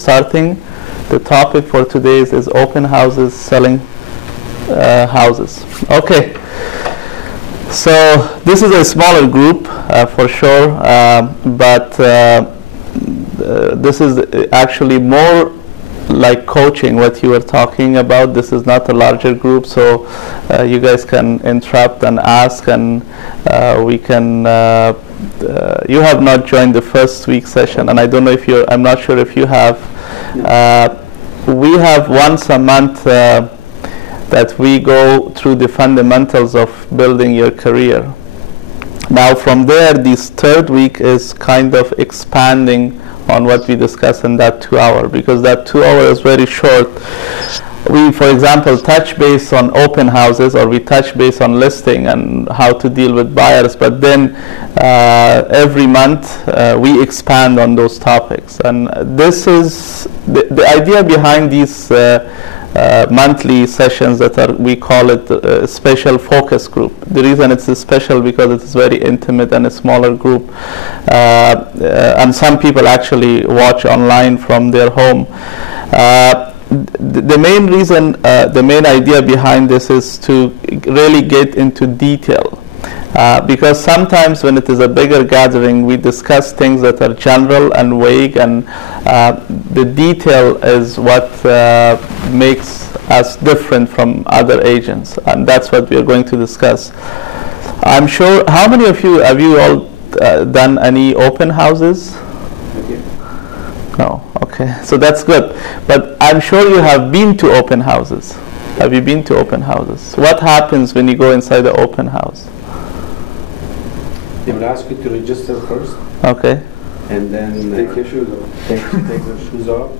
starting. The topic for today is open houses, selling houses. Okay, so this is a smaller group for sure, but this is actually more like coaching, what you were talking about. This is not a larger group, so you guys can interrupt and ask, and we can you have not joined the first week session, and I don't know if you're, I'm not sure if you have. We have once a month that we go through the fundamentals of building your career. Now from there, this third week is kind of expanding on what we discussed in that 2 hour, because that 2 hour is very short. We, for example, touch base on open houses, or we touch base on listing and how to deal with buyers, but then every month we expand on those topics. And this is the idea behind these monthly sessions that are, we call it a special focus group. The reason it's special because it's very intimate and a smaller group, and some people actually watch online from their home. The main reason, the main idea behind this is to really get into detail, because sometimes when it is a bigger gathering, we discuss things that are general and vague, and the detail is what makes us different from other agents, and that's what we are going to discuss. I'm sure, how many of you, have you all done any open houses? No, okay, so that's good. But I'm sure you have been to open houses. Have you been to open houses? What happens when you go inside the open house? They will ask you to register first. Okay. And then take your shoes off. Take your shoes off.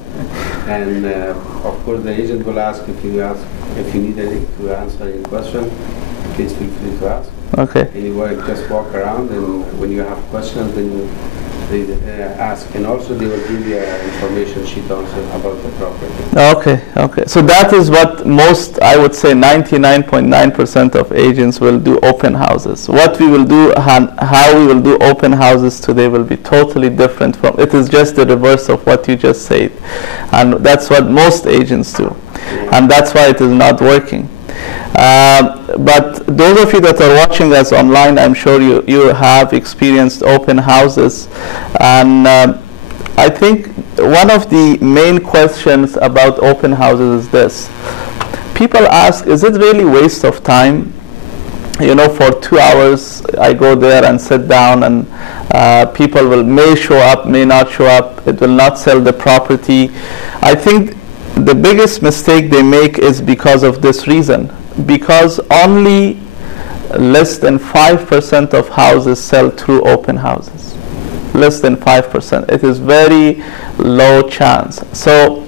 And of course the agent will ask if you need anything to answer any question, please feel free to ask. Okay. And you will just walk around, and when you have questions, then they ask, and also they will give you an information sheet also about the property. Okay, okay. So that is what most, I would say 99.9% of agents will do open houses. What we will do, how we will do open houses today will be totally different from, it is just the reverse of what you just said. And that's what most agents do. And that's why it is not working. But those of you that are watching us online, I'm sure you have experienced open houses, and I think one of the main questions about open houses is this. People ask, is it really waste of time? You know, for 2 hours I go there and sit down, and people may show up, may not show up, it will not sell the property. I think the biggest mistake they make is because of this reason. Because only less than 5% of houses sell through open houses. Less than 5%. It is very low chance. So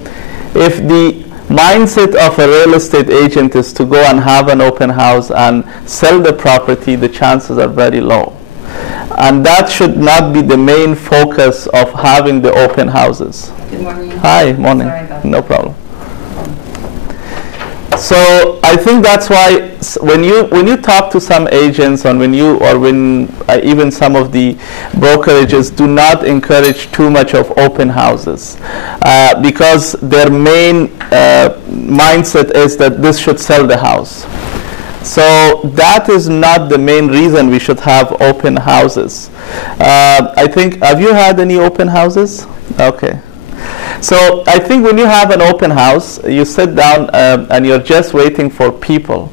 if the mindset of a real estate agent is to go and have an open house and sell the property, the chances are very low. And that should not be the main focus of having the open houses. Good morning. Hi, morning. No problem. So I think that's why when you talk to some agents, and when even some of the brokerages do not encourage too much of open houses, because their main mindset is that this should sell the house. So that is not the main reason we should have open houses. I think, have you had any open houses? Okay. So I think when you have an open house, you sit down and you're just waiting for people.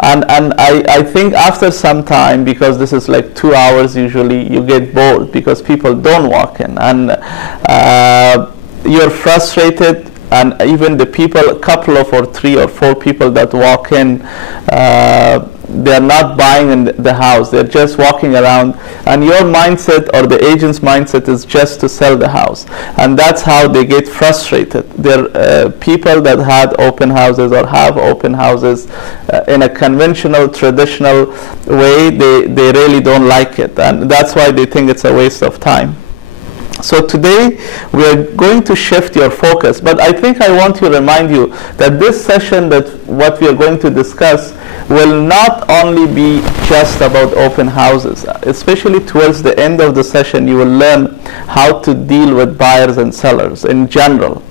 And I think after some time, because this is like 2 hours usually, you get bored because people don't walk in. And you're frustrated, and even the people, a couple of or 3 or 4 people that walk in, they're not buying in the house, they're just walking around, and your mindset or the agent's mindset is just to sell the house, and that's how they get frustrated. They're people that had open houses or have open houses in a conventional, traditional way, they really don't like it, and that's why they think it's a waste of time. So today we are going to shift your focus, but I think I want to remind you that this session, that what we are going to discuss, will not only be just about open houses. Especially towards the end of the session, you will learn how to deal with buyers and sellers in general,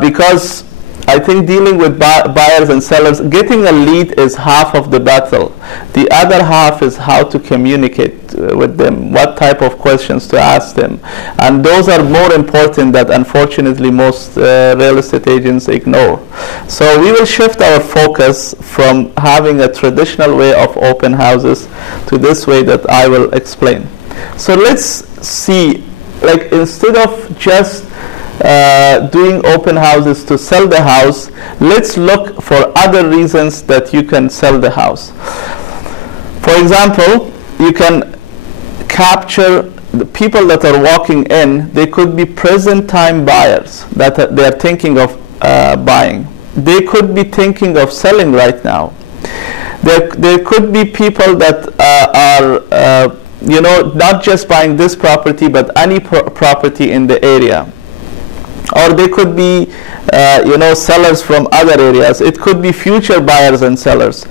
because I think dealing with buyers and sellers, getting a lead is half of the battle. The other half is how to communicate with them, what type of questions to ask them. And those are more important that unfortunately most real estate agents ignore. So we will shift our focus from having a traditional way of open houses to this way that I will explain. So let's see, like instead of just doing open houses to sell the house, let's look for other reasons that you can sell the house. For example, you can capture the people that are walking in. They could be present time buyers that they are thinking of buying. They could be thinking of selling right now. There could be people that are not just buying this property but any property in the area. Or they could be, sellers from other areas. It could be future buyers and sellers.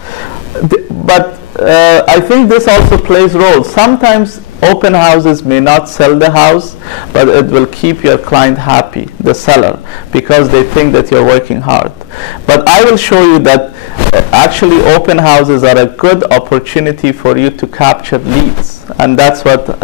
But I think this also plays role. Sometimes open houses may not sell the house, but it will keep your client happy, the seller, because they think that you're working hard. But I will show you that actually open houses are a good opportunity for you to capture leads. And that's what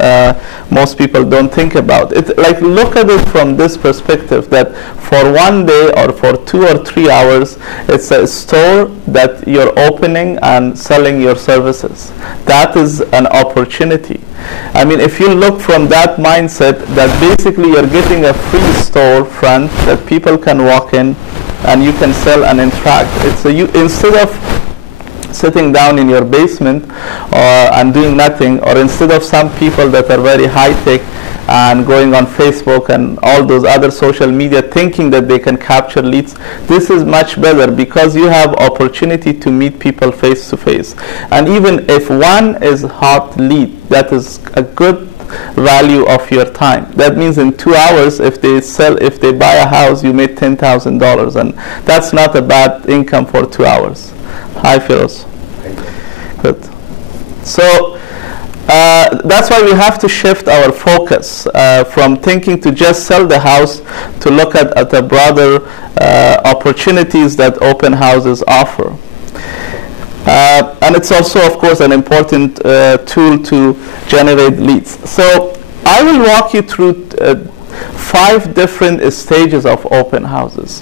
most people don't think about. Like, look at it from this perspective, that for one day or for 2 or 3 hours, it's a store that you're opening and selling your services. That is an opportunity. I mean, if you look from that mindset, that basically you're getting a free storefront that people can walk in and you can sell and interact. Instead of sitting down in your basement and doing nothing, or instead of some people that are very high-tech and going on Facebook and all those other social media thinking that they can capture leads, this is much better because you have opportunity to meet people face to face. And even if one is hot lead, that is a good value of your time. That means in 2 hours, if they buy a house, you made $10,000, and that's not a bad income for 2 hours. Hi, Firoz. Good. So that's why we have to shift our focus from thinking to just sell the house to look at the broader opportunities that open houses offer. And it's also, of course, an important tool to generate leads. So I will walk you through 5 different stages of open houses.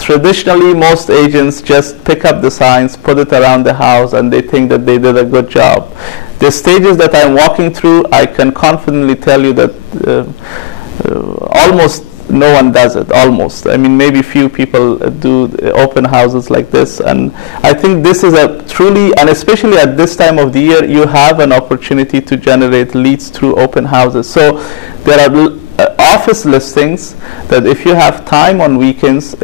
Traditionally, most agents just pick up the signs, put it around the house, and they think that they did a good job. The stages that I'm walking through, I can confidently tell you that almost no one does it, almost. I mean, maybe few people do open houses like this, and I think this is a truly, and especially at this time of the year, you have an opportunity to generate leads through open houses. So there are office listings that if you have time on weekends,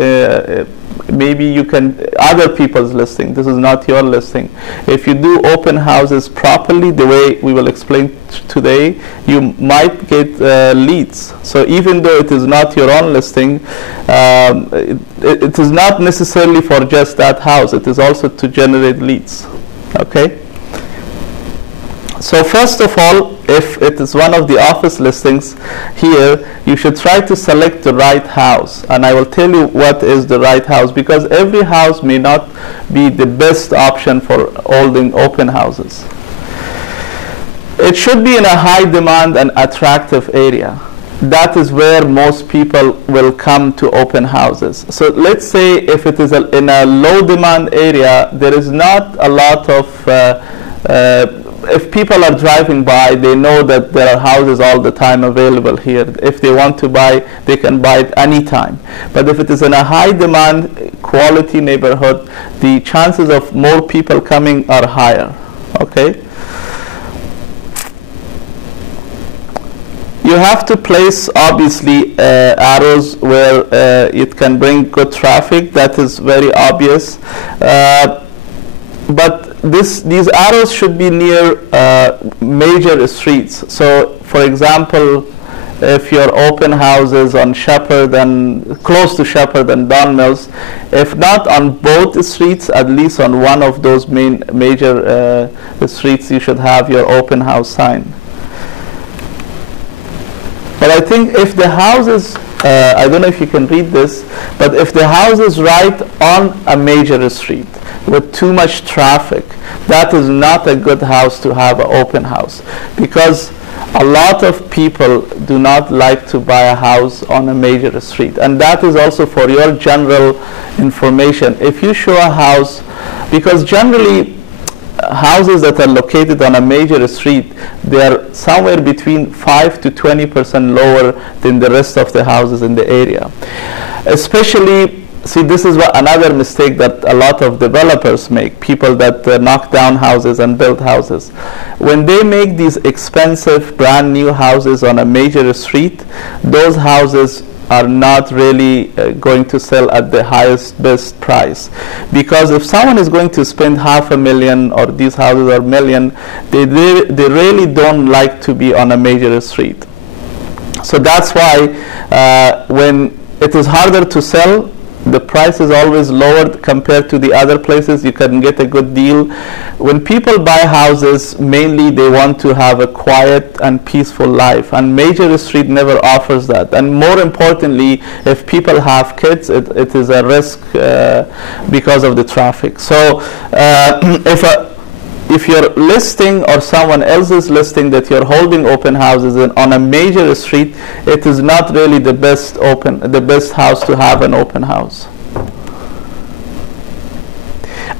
maybe you can, other people's listing, this is not your listing. If you do open houses properly, the way we will explain today, you might get leads. So even though it is not your own listing, it is not necessarily for just that house, it is also to generate leads. Okay? So first of all, if it is one of the office listings here, you should try to select the right house. And I will tell you what is the right house, because every house may not be the best option for holding open houses. It should be in a high demand and attractive area. That is where most people will come to open houses. So let's say if it is in a low demand area, there is not a lot of if people are driving by, they know that there are houses all the time available here. If they want to buy, they can buy it anytime. But if it is in a high demand, quality neighborhood, the chances of more people coming are higher. Okay? You have to place, obviously, arrows where it can bring good traffic. That is very obvious. But these arrows should be near major streets. So, for example, if your open house is on Shepherd and close to Shepherd and Don Mills, if not on both streets, at least on one of those major streets, you should have your open house sign. But I think if the house is, I don't know if you can read this, but if the house is right on a major street with too much traffic, that is not a good house to have an open house, because a lot of people do not like to buy a house on a major street. And that is also for your general information. If you show a house, because generally houses that are located on a major street, they are somewhere between 5 to 20% lower than the rest of the houses in the area. Especially, see, this is another mistake that a lot of developers make, people that knock down houses and build houses. When they make these expensive brand new houses on a major street, those houses are not really going to sell at the highest best price, because if someone is going to spend $500,000 or these houses are $1 million, they really don't like to be on a major street. So that's why when it is harder to sell, the price is always lowered compared to the other places. You can get a good deal. When people buy houses, mainly they want to have a quiet and peaceful life, and major street never offers that. And more importantly, if people have kids, it is a risk because of the traffic. So if you're listing or someone else is listing that you're holding open houses on a major street, it is not really the best house to have an open house.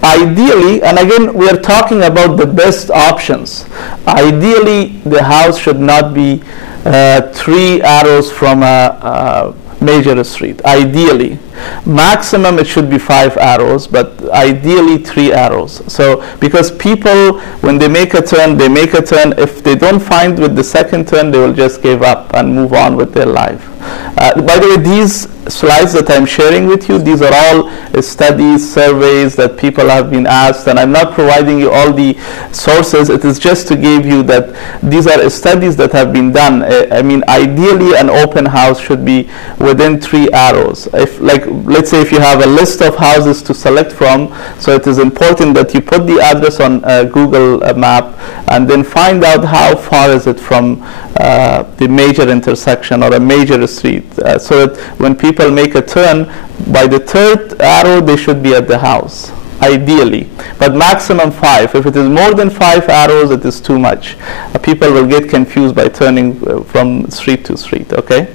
Ideally, and again, we are talking about the best options. Ideally, the house should not be 3 arrows from a major street. Ideally, maximum it should be 5 arrows, but ideally 3 arrows. So because people, when they make a turn, if they don't find with the second turn, they will just give up and move on with their life. By the way, these slides that I'm sharing with you, these are all studies, surveys that people have been asked, and I'm not providing you all the sources. It is just to give you that these are studies that have been done. I mean, ideally an open house should be within 3 arrows. If, like, let's say if you have a list of houses to select from, so it is important that you put the address on Google map and then find out how far is it from the major intersection or a major street, so that when people make a turn, by the 3rd arrow they should be at the house, ideally, but maximum 5. If it is more than 5 arrows, it is too much. People will get confused by turning from street to street. Okay.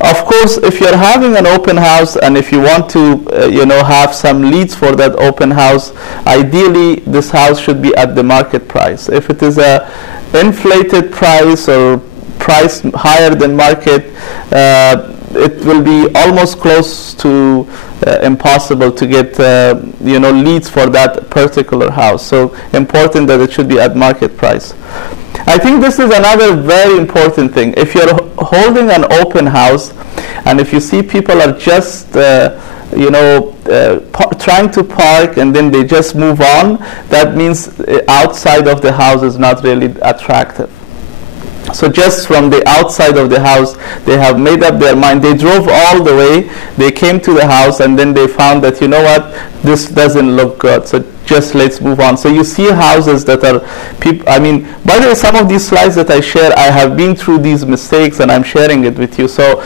Of course, if you're having an open house and if you want to have some leads for that open house, ideally this house should be at the market price. If it is a inflated price or price higher than market, it will be almost close to impossible to get leads for that particular house. So important that it should be at market price. I think this is another very important thing. If you're holding an open house and if you see people are just trying to park and then they just move on, that means outside of the house is not really attractive. So just from the outside of the house, they have made up their mind. They drove all the way, they came to the house, and then they found that, you know what, this doesn't look good, so just let's move on. So you see houses that are, I mean, by the way, some of these slides that I share, I have been through these mistakes and I'm sharing it with you. So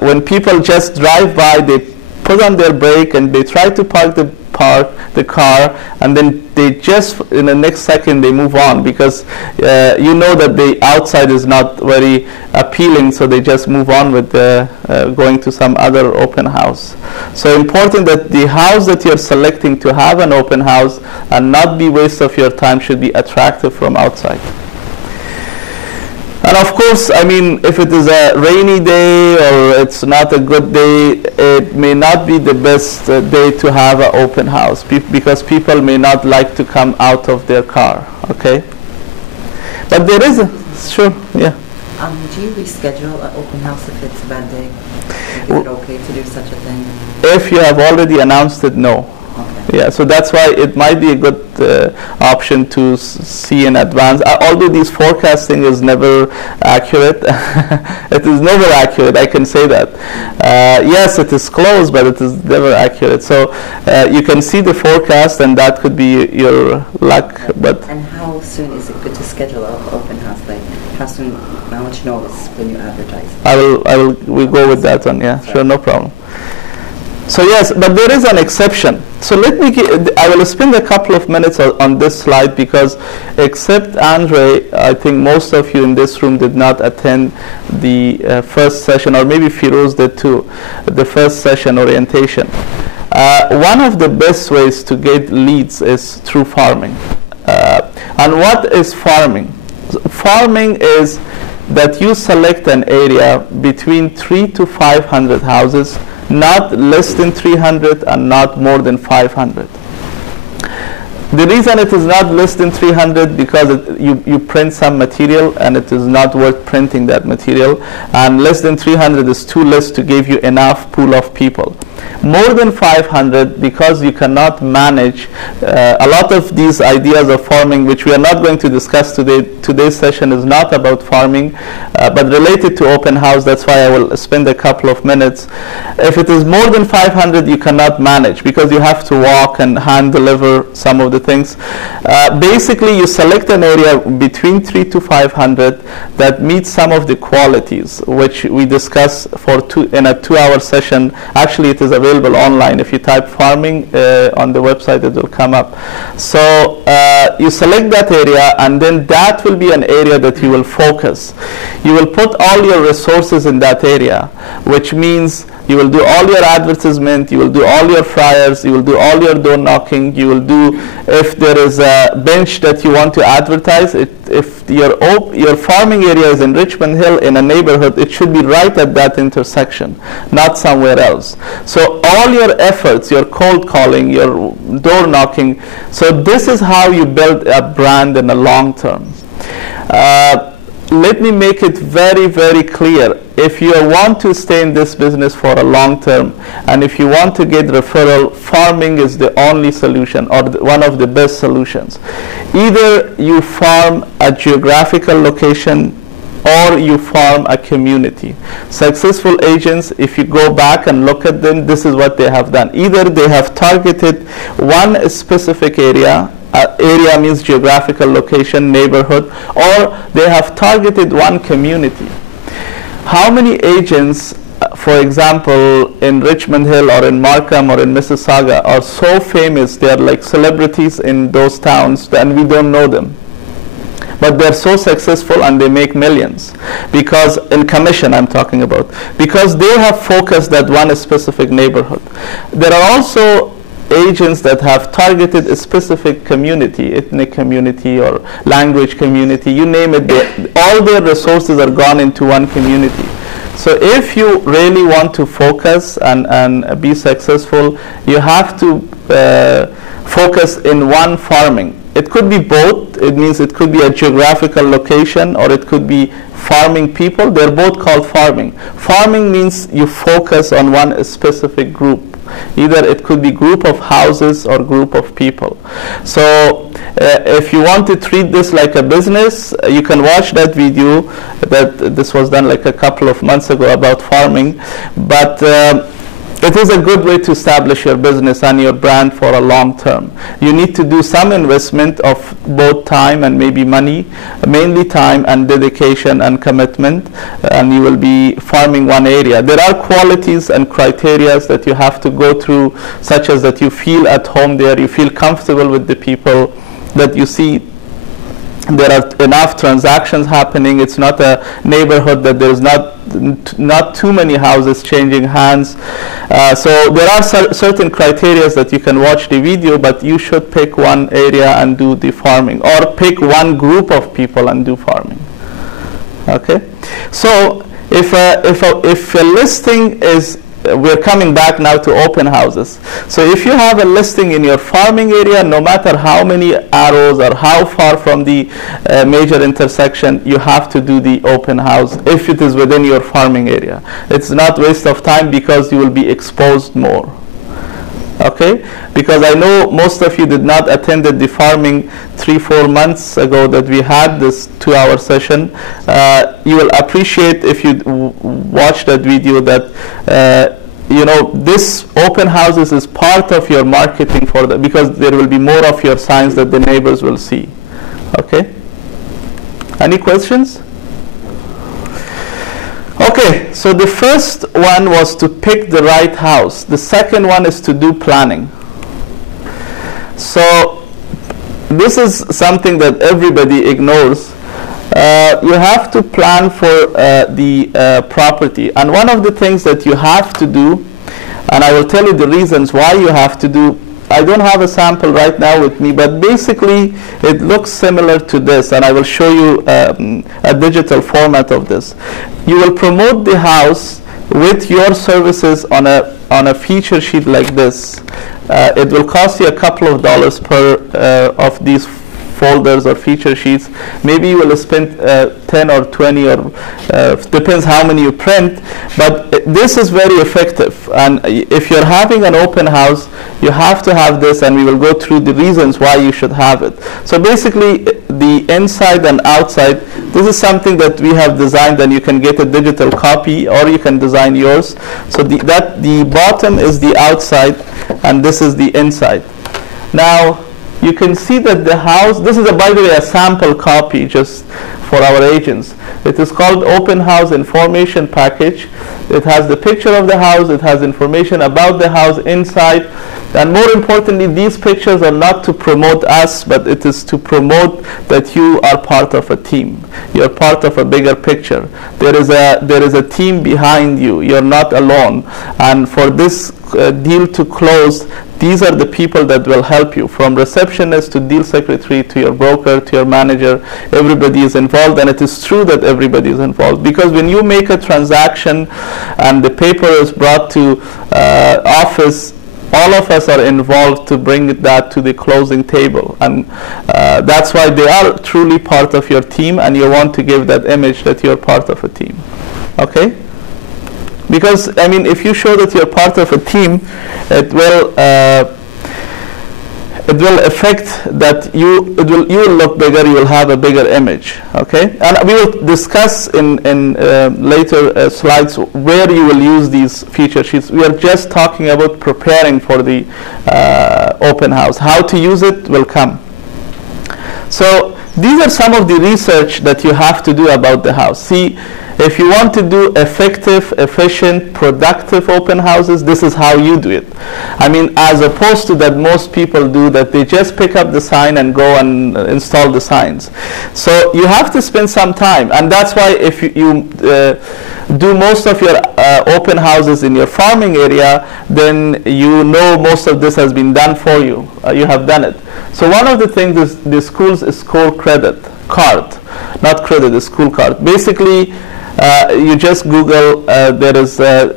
when people just drive by, they put on their brake and they try to park the car, and then they just in the next second they move on, because that the outside is not very appealing, so they just move on with going to some other open house. So important that the house that you're selecting to have an open house and not be waste of your time should be attractive from outside. And of course, I mean, if it is a rainy day or it's not a good day, it may not be the best day to have an open house, because people may not like to come out of their car, okay? But there is sure, yeah. Do you reschedule an open house if it's a bad day? Is it okay to do such a thing? If you have already announced it, no. Okay. Yeah, so that's why it might be a good option to see in advance. Although this forecasting is never accurate, it is never accurate, I can say that. Yes, it is close, but it is never accurate. So you can see the forecast, and that could be your luck. But and how soon is it good to schedule an open house? Like how soon? How much notice when you advertise? We'll go with that one. Yeah, sure, no problem. So yes, but there is an exception. So I will spend a couple of minutes on this slide because except Andre, I think most of you in this room did not attend the first session, or maybe Firoz did too, the first session orientation. One of the best ways to get leads is through farming. And what is farming? Farming is that you select an area between 300 to 500 houses, not less than 300 and not more than 500. The reason it is not less than 300 because you print some material and it is not worth printing that material, and less than 300 is too less to give you enough pool of people. More than 500 because you cannot manage a lot of these ideas of farming, which we are not going to discuss today. Today's session is not about farming, but related to open house. That's why I will spend a couple of minutes. If it is more than 500, you cannot manage because you have to walk and hand deliver some of the things. Basically, you select an area between 300 to 500 that meets some of the qualities, which we discuss in a 2-hour session. Actually, it is available online. If you type farming on the website, it will come up. So you select that area, and then that will be an area that you will focus. You will put all your resources in that area, which means you will do all your advertisement, you will do all your flyers, you will do all your door knocking, you will do, if there is a bench that you want to advertise, if your farming area is in Richmond Hill in a neighborhood, it should be right at that intersection, not somewhere else. So all your efforts, your cold calling, your door knocking, so this is how you build a brand in the long term. Let me make it very, very clear. If you want to stay in this business for a long term, and if you want to get referral, farming is the only solution, or one of the best solutions. Either you farm a geographical location or you farm a community. Successful agents, if you go back and look at them, this is what they have done. Either they have targeted one specific area, area means geographical location, neighborhood, or they have targeted one community. How many agents, for example, in Richmond Hill or in Markham or in Mississauga are so famous, they are like celebrities in those towns, and we don't know them? But they're so successful and they make millions, because in commission I'm talking about, because they have focused that one specific neighborhood. There are also agents that have targeted a specific community, ethnic community or language community, you name it, all their resources are gone into one community. So if you really want to focus and be successful, you have to focus in one farming. It could be both. It means it could be a geographical location or it could be farming people. They're both called farming. Farming means you focus on one specific group. Either it could be group of houses or group of people. So if you want to treat this like a business, you can watch that video that this was done like a couple of months ago about farming. But it is a good way to establish your business and your brand for a long term. You need to do some investment of both time and maybe money, mainly time and dedication and commitment, and you will be farming one area. There are qualities and criteria that you have to go through, such as that you feel at home there, you feel comfortable with the people, that you see there are enough transactions happening. It's not a neighborhood that there's not too many houses changing hands. So there are certain criteria that you can watch the video, but you should pick one area and do the farming, or pick one group of people and do farming. Okay, so if a listing is, we're coming back now to open houses. So if you have a listing in your farming area, no matter how many arrows or how far from the major intersection, you have to do the open house if it is within your farming area. It's not waste of time because you will be exposed more. Okay, because I know most of you did not attend the farming 3-4 months ago that we had this 2-hour session. You will appreciate if you watch that video that you know, this open houses is part of your marketing for that, because there will be more of your signs that the neighbors will see. Okay, any questions? Okay, so the first one was to pick the right house. The second one is to do planning. So this is something that everybody ignores. You have to plan for the property. And one of the things that you have to do, and I will tell you the reasons why you have to do, I don't have a sample right now with me, but basically it looks similar to this, and I will show you a digital format of this. You will promote the house with your services on a feature sheet like this. It will cost you a couple of dollars per of these folders or feature sheets. Maybe you will spend 10 or 20 or depends how many you print, but this is very effective. And if you're having an open house, you have to have this, and we will go through the reasons why you should have it. So basically the inside and outside, this is something that we have designed, and you can get a digital copy or you can design yours. So the bottom is the outside and this is the inside. Now you can see that the house, this is by the way a sample copy just for our agents. It is called Open House Information Package. It has the picture of the house, it has information about the house inside, and more importantly, these pictures are not to promote us, but it is to promote that you are part of a team. You're part of a bigger picture. There is a team behind you. You're not alone. And for this deal to close, these are the people that will help you, from receptionist to deal secretary to your broker to your manager. Everybody is involved, and it is true that everybody is involved, because when you make a transaction and the paper is brought to office, all of us are involved to bring that to the closing table, and that's why they are truly part of your team, and you want to give that image that you're part of a team. Okay? Because I mean, if you show that you're part of a team, it will affect that you will look bigger, you will have a bigger image. Okay, and we will discuss in later slides where you will use these feature sheets. We are just talking about preparing for the open house. How to use it will come. So these are some of the research that you have to do about the house. See, if you want to do effective, efficient, productive open houses, this is how you do it. I mean, as opposed to that most people do, that they just pick up the sign and go and install the signs. So you have to spend some time, and that's why if you do most of your open houses in your farming area, then you know most of this has been done for you. You have done it. So one of the things the schools is called credit card, not credit, the school card. Basically, you just Google, there is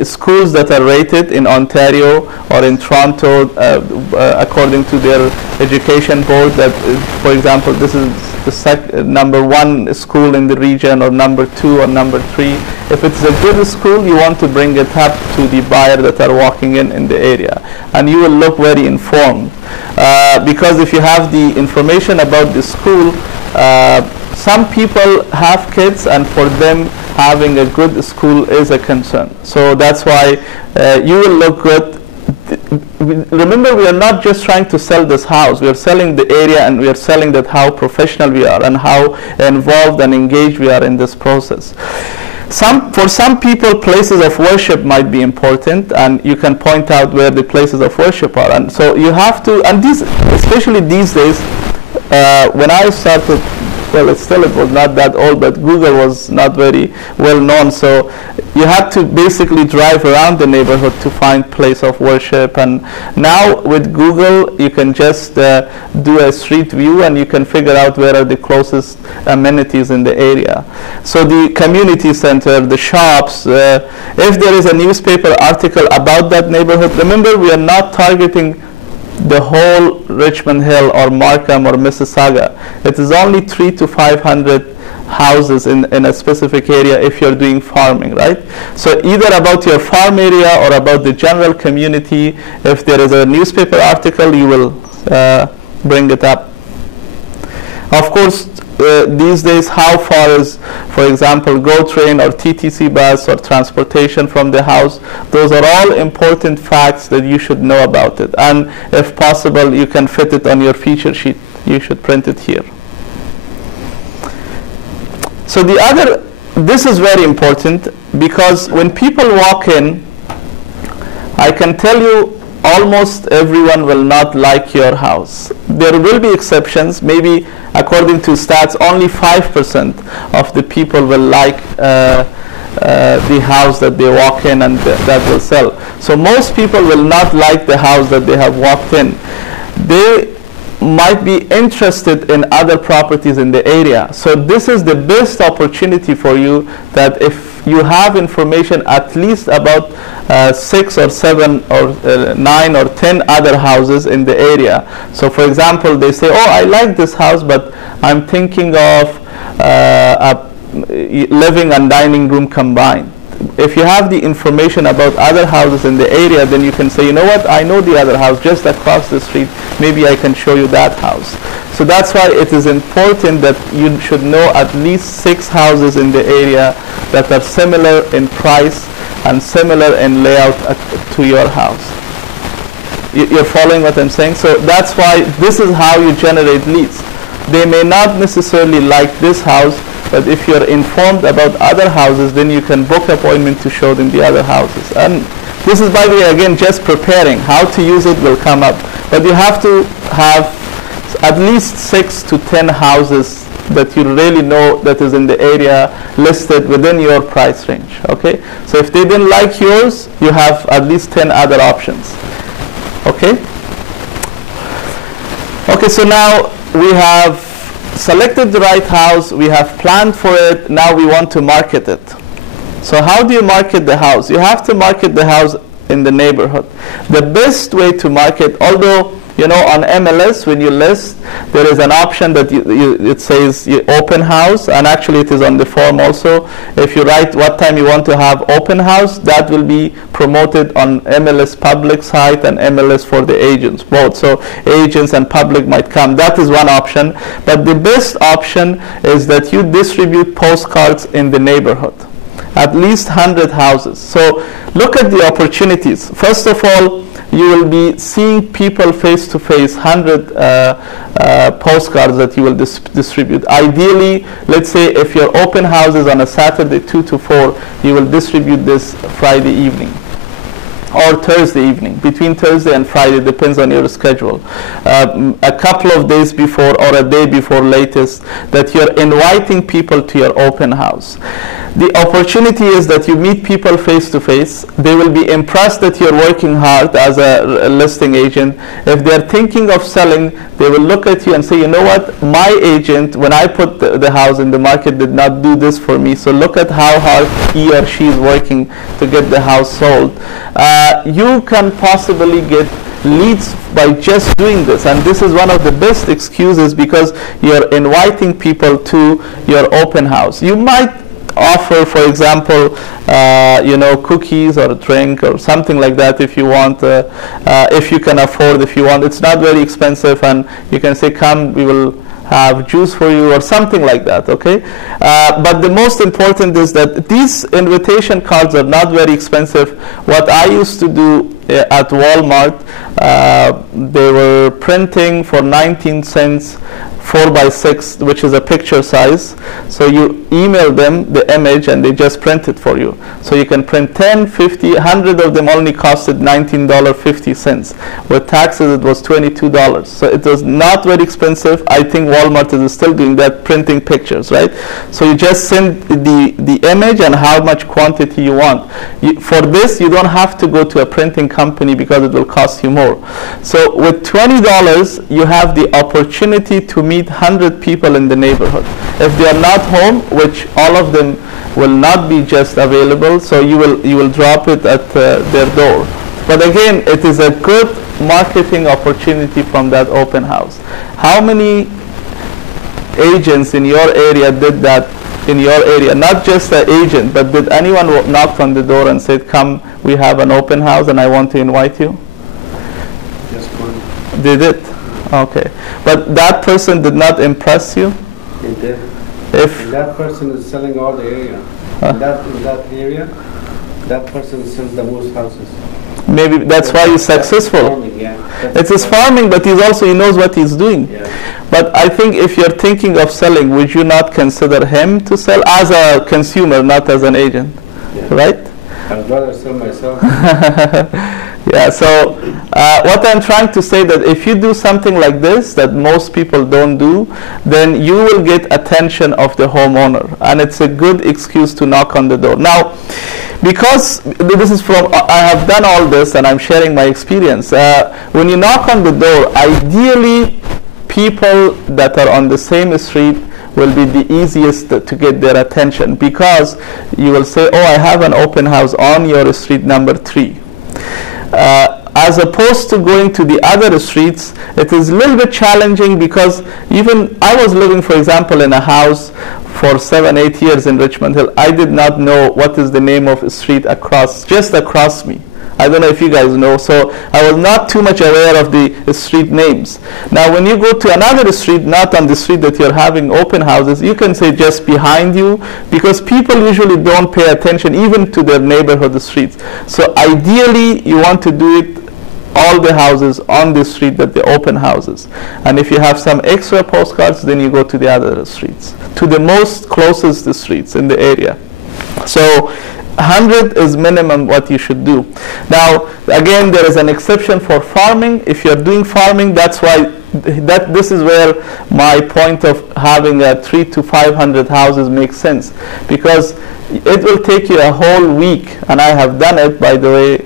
schools that are rated in Ontario or in Toronto according to their education board, that for example, this is the number 1 school in the region, or number 2 or number 3. If it's a good school, you want to bring it up to the buyer that are walking in the area, and you will look very informed, because if you have the information about the school, some people have kids, and for them having a good school is a concern. So that's why you will look good. Remember, we are not just trying to sell this house. We are selling the area, and we are selling that how professional we are and how involved and engaged we are in this process. For some people, places of worship might be important, and you can point out where the places of worship are. And so you have to, and these, especially these days, when I started, well, it was not that old, but Google was not very well known, so you had to basically drive around the neighborhood to find place of worship. And now with Google, you can just do a street view, and you can figure out where are the closest amenities in the area. So the community center, the shops, if there is a newspaper article about that neighborhood, remember, we are not targeting the whole Richmond Hill or Markham or Mississauga. It is only 300 to 500 houses in a specific area if you're doing farming, right? So either about your farm area or about the general community. If there is a newspaper article, you will bring it up. Of course, these days, how far is, for example, GO train or TTC bus or transportation from the house? Those are all important facts that you should know about it. And if possible, you can fit it on your feature sheet. You should print it here. So this is very important, because when people walk in, I can tell you almost everyone will not like your house. There will be exceptions. Maybe according to stats, only 5% of the people will like the house that they walk in and that will sell. So most people will not like the house that they have walked in. They might be interested in other properties in the area. So this is the best opportunity for you, that if you have information at least about 6 or 7 or 9 or 10 other houses in the area. So for example, they say, oh, I like this house, but I'm thinking of a living and dining room combined. If you have the information about other houses in the area, then you can say, you know what, I know the other house just across the street, maybe I can show you that house. So that's why it is important that you should know at least 6 houses in the area that are similar in price and similar in layout to your house. You're following what I'm saying? So that's why this is how you generate leads. They may not necessarily like this house, but if you're informed about other houses, then you can book appointment to show them the other houses. And this is, by the way, again, just preparing. How to use it will come up. But you have to have at least 6 to 10 houses that you really know that is in the area listed within your price range. Okay? So if they didn't like yours, you have at least 10 other options. Okay? Okay, so now we have selected the right house, we have planned for it, now we want to market it. So how do you market the house? You have to market the house in the neighborhood. The best way to market, although you know on MLS when you list, there is an option that it says open house, and actually it is on the form also. If you write what time you want to have open house, that will be promoted on MLS public site and MLS for the agents, both. So agents and public might come. That is one option. But the best option is that you distribute postcards in the neighborhood. At least 100 houses. So look at the opportunities. First of all, you will be seeing people face to face, 100 postcards that you will distribute. Ideally, let's say if your open house is on a Saturday 2 to 4, you will distribute this Friday evening or Thursday evening. Between Thursday and Friday, depends on your schedule. A couple of days before or a day before latest, that you're inviting people to your open house. The opportunity is that you meet people face to face. They will be impressed that you're working hard as a listing agent. If they're thinking of selling, they will look at you and say, you know what, my agent, when I put the house in the market, did not do this for me. So look at how hard he or she is working to get the house sold. You can possibly get leads by just doing this, and this is one of the best excuses, because you're inviting people to your open house. You might offer, for example, you know, cookies or a drink or something like that if you want, if you can afford, if you want. It's not very expensive, and you can say, come, we will have juice for you or something like that, okay? But the most important is that these invitation cards are not very expensive. What I used to do at Walmart, they were printing for 19 cents 4x6, which is a picture size. So you email them the image and they just print it for you. So you can print 10, 50, 100 of them only costed $19.50. With taxes it was $22. So it was not very expensive. I think Walmart is still doing that, printing pictures, right? So you just send the image and how much quantity you want. For this you don't have to go to a printing company because it will cost you more. So with $20 you have the opportunity to meet 100 people in the neighborhood. If they are not home, which all of them will not be just available, so you will drop it at their door. But again, it is a good marketing opportunity from that open house. How many agents in your area did that in your area, not just the agent, but did anyone knocked on the door and said, come, we have an open house and I want to invite you? Just one. Did it? Okay. But that person did not impress you? It did. If And that person is selling all the area. In that area, that person sells the most houses. maybe that's why he's successful. Farming, yeah. It's his farming, but he knows what he's doing. Yeah. But I think if you're thinking of selling, would you not consider him to sell as a consumer, not as an agent? Yeah. Right? I'd rather sell myself. Yeah, so what I'm trying to say that if you do something like this that most people don't do, then you will get attention of the homeowner, and it's a good excuse to knock on the door. Now, because this is from, I have done all this and I'm sharing my experience, when you knock on the door, ideally people that are on the same street will be the easiest to get their attention, because you will say, oh, I have an open house on your street number 3. As opposed to going to the other streets, it is a little bit challenging, because even I was living, for example, in a house for 7-8 years in Richmond Hill. I did not know what is the name of a street just across me. I don't know if you guys know, so I was not too much aware of the street names. Now when you go to another street, not on the street that you're having open houses, you can say just behind you, because people usually don't pay attention even to their neighborhood streets. So ideally you want to do it all the houses on the street that the open houses. And if you have some extra postcards, then you go to the other streets, to the most closest streets in the area. So 100 is minimum what you should do. Now, again, there is an exception for farming. If you're doing farming, that's why this is where my point of having 300 to 500 houses makes sense, because it will take you a whole week, and I have done it, by the way,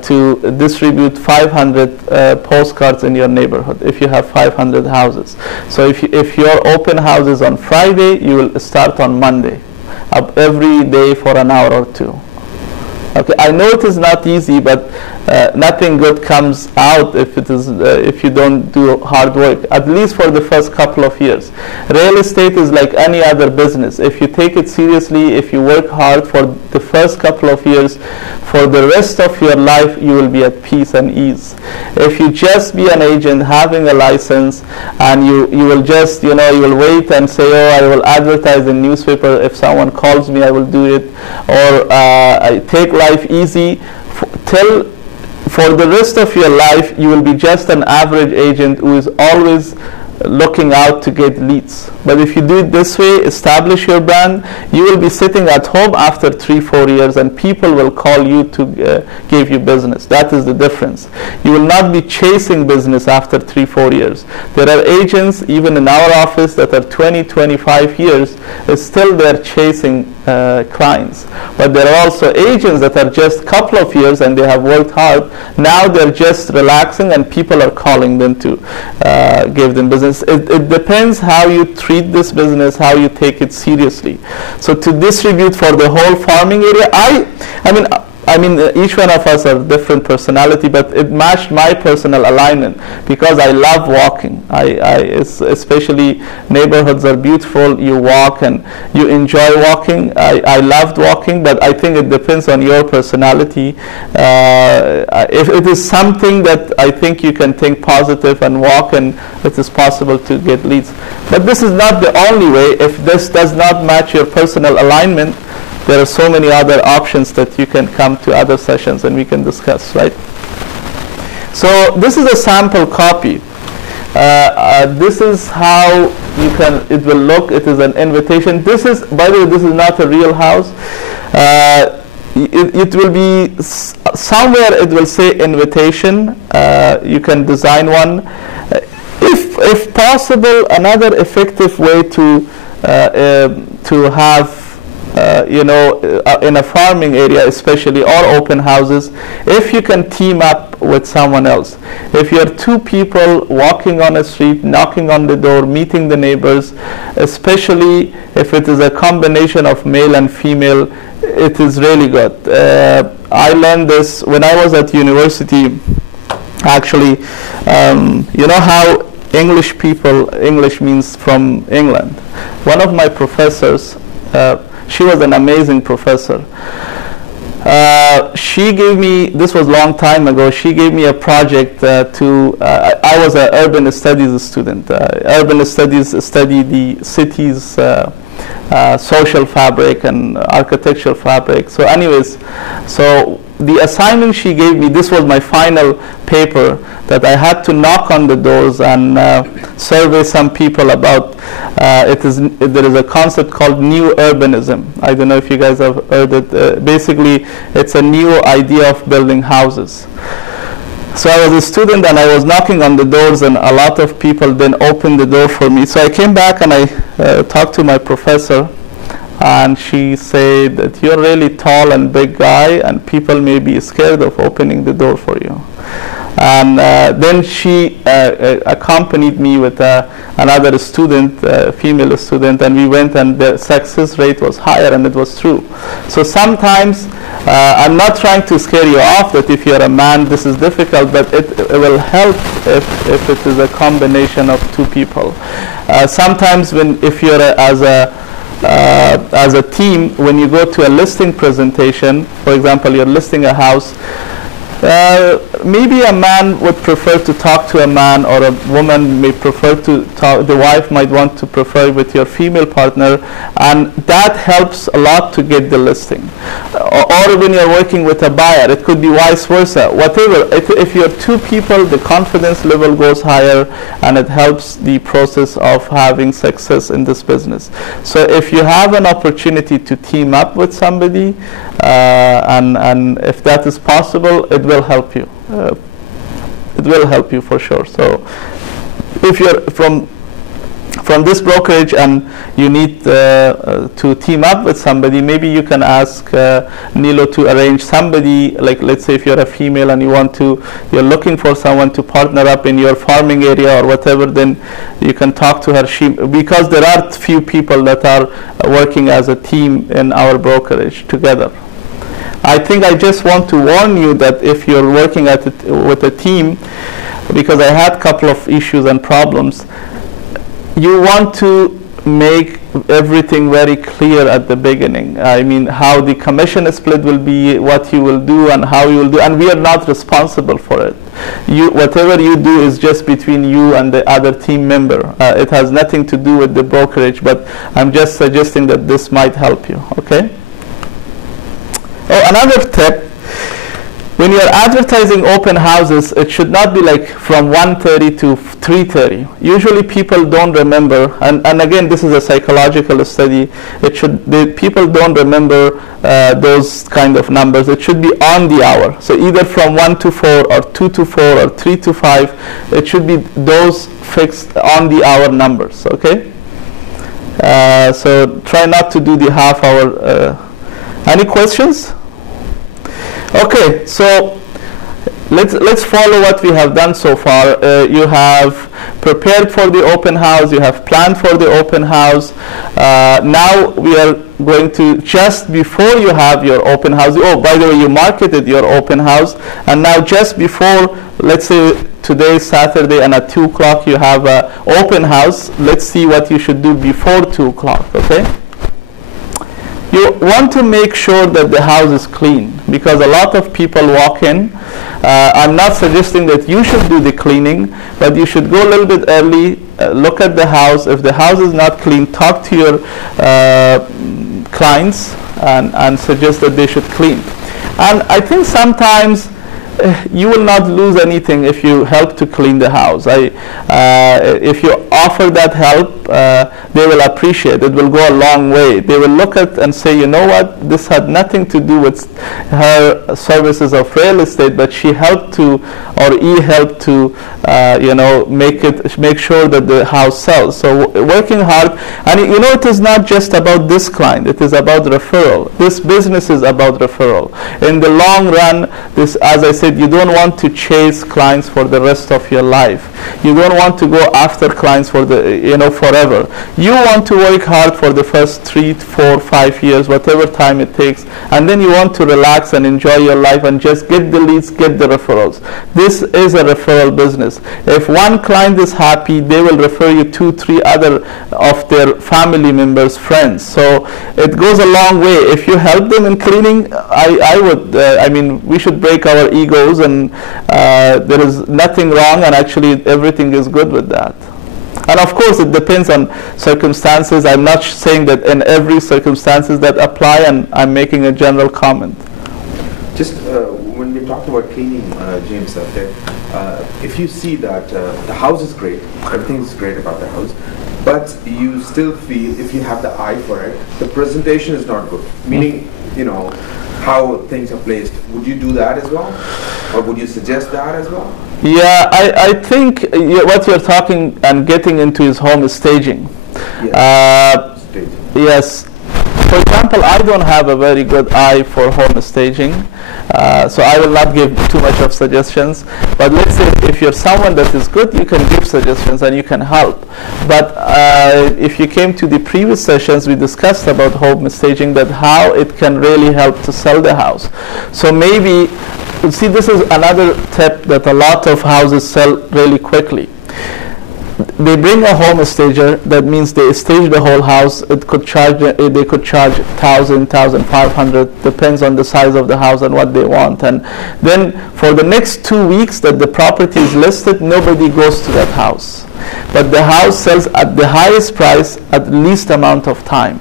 to distribute 500 postcards in your neighborhood if you have 500 houses. So if your open house is on Friday, you will start on Monday, every day for an hour or 2. Okay, I know it is not easy, but nothing good comes out if you don't do hard work, at least for the first couple of years. Real estate is like any other business. If you take it seriously, if you work hard for the first couple of years, for the rest of your life you will be at peace and ease. If you just be an agent having a license, and you will just, you will wait and say, oh, I will advertise in newspaper, if someone calls me I will do it, or I take life easy, for the rest of your life you will be just an average agent who is always looking out to get leads. But if you do it this way, establish your brand, you will be sitting at home after 3-4 years, and people will call you to give you business. That is the difference. You will not be chasing business after 3-4 years. There are agents, even in our office, that are 20-25 years, still they're chasing clients. But there are also agents that are just a couple of years and they have worked hard. Now they're just relaxing and people are calling them to give them business. It depends how you treat this business, how you take it seriously. So to distribute for the whole farming area, I mean, each one of us have different personality, but it matched my personal alignment, because I love walking. Especially neighborhoods are beautiful. You walk and you enjoy walking. I loved walking, but I think it depends on your personality. If it is something that I think you can think positive and walk, and it is possible to get leads. But this is not the only way. If this does not match your personal alignment, there are so many other options that you can come to other sessions and we can discuss, right? So this is a sample copy. This is how it will look. It is an invitation. This is, by the way, this is not a real house. It will be somewhere, it will say invitation. You can design one. If possible, another effective way to have in a farming area especially, or open houses, if you can team up with someone else. If you're 2 people walking on a street, knocking on the door, meeting the neighbors, especially if it is a combination of male and female, it is really good. I learned this when I was at university. Actually, you know how English means from England. One of my professors, she was an amazing professor. She gave me, this was a long time ago, she gave me a project I was an urban studies student. Urban studies study the city's social fabric and architectural fabric. So anyways, so the assignment she gave me, this was my final paper, that I had to knock on the doors and survey some people about, there is a concept called new urbanism. I don't know if you guys have heard it. Basically, it's a new idea of building houses. So I was a student and I was knocking on the doors, and a lot of people then opened the door for me. So I came back and I talked to my professor, and she said that you're really tall and big guy, and people may be scared of opening the door for you. And then she accompanied me with another student, female student, and we went, and the success rate was higher, and it was true. So sometimes, I'm not trying to scare you off that if you're a man this is difficult, but it will help if it is a combination of two people. Sometimes if you're as a team, when you go to a listing presentation, for example, you're listing a house, maybe a man would prefer to talk to a man, or a woman may prefer to talk, the wife might want to prefer with your female partner, and that helps a lot to get the listing. Or when you're working with a buyer, it could be vice versa. Whatever, if you're two people, the confidence level goes higher, and it helps the process of having success in this business. So if you have an opportunity to team up with somebody, and if that is possible, it will help you. It will help you for sure. So if you're from this brokerage and you need to team up with somebody, maybe you can ask Nilo to arrange somebody, like let's say if you're a female and you're looking for someone to partner up in your farming area or whatever, then you can talk to her. Because there are few people that are working as a team in our brokerage together. I think I just want to warn you that if you're working with a team, because I had a couple of issues and problems, you want to make everything very clear at the beginning. I mean, how the commission split will be, what you will do, and how you will do, and we are not responsible for it. Whatever you do is just between you and the other team member. It has nothing to do with the brokerage, but I'm just suggesting that this might help you, okay? Oh, another tip, when you're advertising open houses, it should not be like from 1:30 to 3:30. Usually people don't remember, and again, this is a psychological study, people don't remember those kind of numbers. It should be on the hour. So either from 1 to 4, or 2 to 4, or 3 to 5, it should be those fixed on the hour numbers, okay? So try not to do the half hour. Any questions? Okay, so let's follow what we have done so far. You have prepared for the open house, you have planned for the open house. Now we are going to, just before you have your open house, oh, by the way, you marketed your open house, and now just before, let's say today is Saturday, and at 2 o'clock you have an open house. Let's see what you should do before 2 o'clock, okay? You want to make sure that the house is clean, because a lot of people walk in. I'm not suggesting that you should do the cleaning, but you should go a little bit early, look at the house. If the house is not clean, talk to your clients and suggest that they should clean. And I think sometimes you will not lose anything if you help to clean the house. If you offer that help, they will appreciate it. It will go a long way. They will look at and say, you know what, this had nothing to do with her services of real estate, but she helped to, or he helped to, make sure that the house sells. So working hard, and it is not just about this client. It is about referral. This business is about referral. In the long run, this, as I said, you don't want to chase clients for the rest of your life. You don't want to go after clients for forever. You want to work hard for the first 3, 4, 5 years, whatever time it takes, and then you want to relax and enjoy your life and just get the leads, get the referrals. this is a referral business. If one client is happy, they will refer you 2-3 other of their family members, friends. So it goes a long way. If you help them in cleaning, I mean, we should break our egos, and there is nothing wrong, and actually everything is good with that. And of course, it depends on circumstances. I'm not saying that in every circumstances that apply, and I'm making a general comment. Just when we talk about cleaning, James, out there, if you see that the house is great, everything is great about the house, but you still feel, if you have the eye for it, the presentation is not good, meaning, you know, how things are placed, would you do that as well? Or would you suggest that as well? Yeah, I think what you're talking and getting into his home is staging. Yes. Staging. Yes. For example, I don't have a very good eye for home staging, so I will not give too much of suggestions. But let's say if you're someone that is good, you can give suggestions and you can help. But if you came to the previous sessions, we discussed about home staging, that how it can really help to sell the house. So maybe, see, this is another tip that a lot of houses sell really quickly. They bring a home stager. That means they stage the whole house. It could charge. They could charge 1,000, 1,500, depends on the size of the house and what they want. And then for the next 2 weeks that the property is listed, nobody goes to that house. But the house sells at the highest price at least amount of time.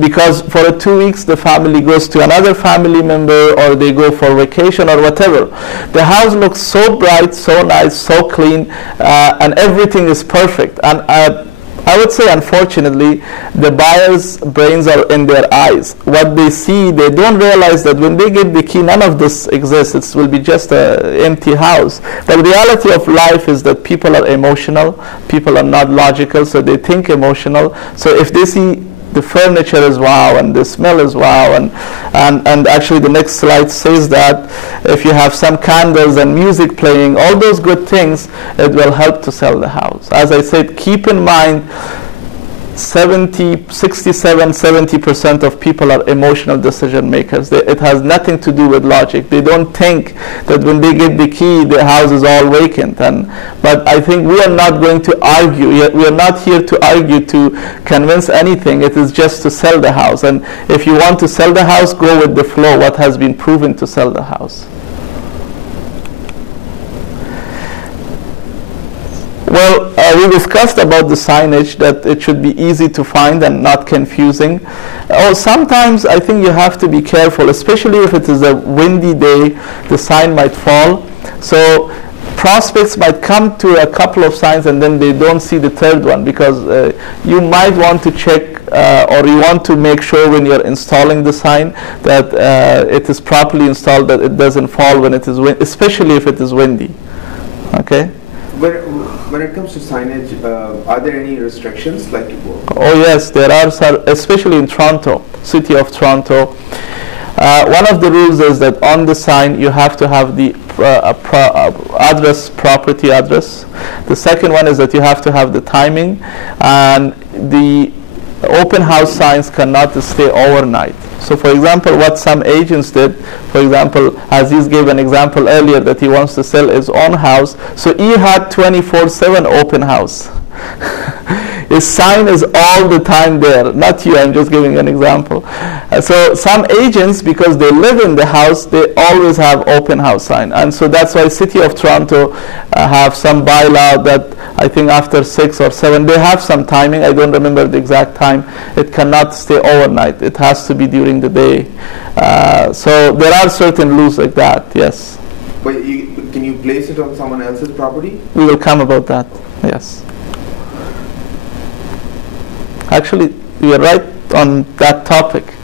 Because for 2 weeks the family goes to another family member, or they go for vacation or whatever. The house looks so bright, so nice, so clean, and everything is perfect. And I would say, unfortunately, the buyers' brains are in their eyes. What they see, they don't realize that when they get the key, none of this exists. It will be just an empty house. The reality of life is that people are emotional. People are not logical, so they think emotional. So if they see the furniture is wow and the smell is wow, and actually the next slide says that if you have some candles and music playing, all those good things, it will help to sell the house. As I said, keep in mind 70% of people are emotional decision makers. It has nothing to do with logic. They don't think that when they get the key, the house is all vacant. But I think we are not going to argue. We are not here to argue to convince anything. It is just to sell the house. And if you want to sell the house, go with the flow, what has been proven to sell the house. Well, we discussed about the signage, that it should be easy to find and not confusing. Sometimes I think you have to be careful, especially if it is a windy day, the sign might fall. So prospects might come to a couple of signs and then they don't see the third one, because you might want to check or you want to make sure when you're installing the sign that it is properly installed, that it doesn't fall when it is especially if it is windy. Okay? When it comes to signage, are there any restrictions? Oh yes, there are, especially in Toronto, City of Toronto. One of the rules is that on the sign you have to have the property address. The second one is that you have to have the timing, and the open house signs cannot stay overnight. So for example, what some agents did, for example, Aziz gave an example earlier that he wants to sell his own house, so he had 24/7 open house. His sign is all the time there. Not you, I'm just giving an example. So some agents, because they live in the house, they always have open house sign. And so that's why City of Toronto have some bylaw that I think after 6 or 7, they have some timing. I don't remember the exact time. It cannot stay overnight. It has to be during the day. So there are certain rules like that, yes. But can you place it on someone else's property? We will come about that, yes. Actually, you're right on that topic.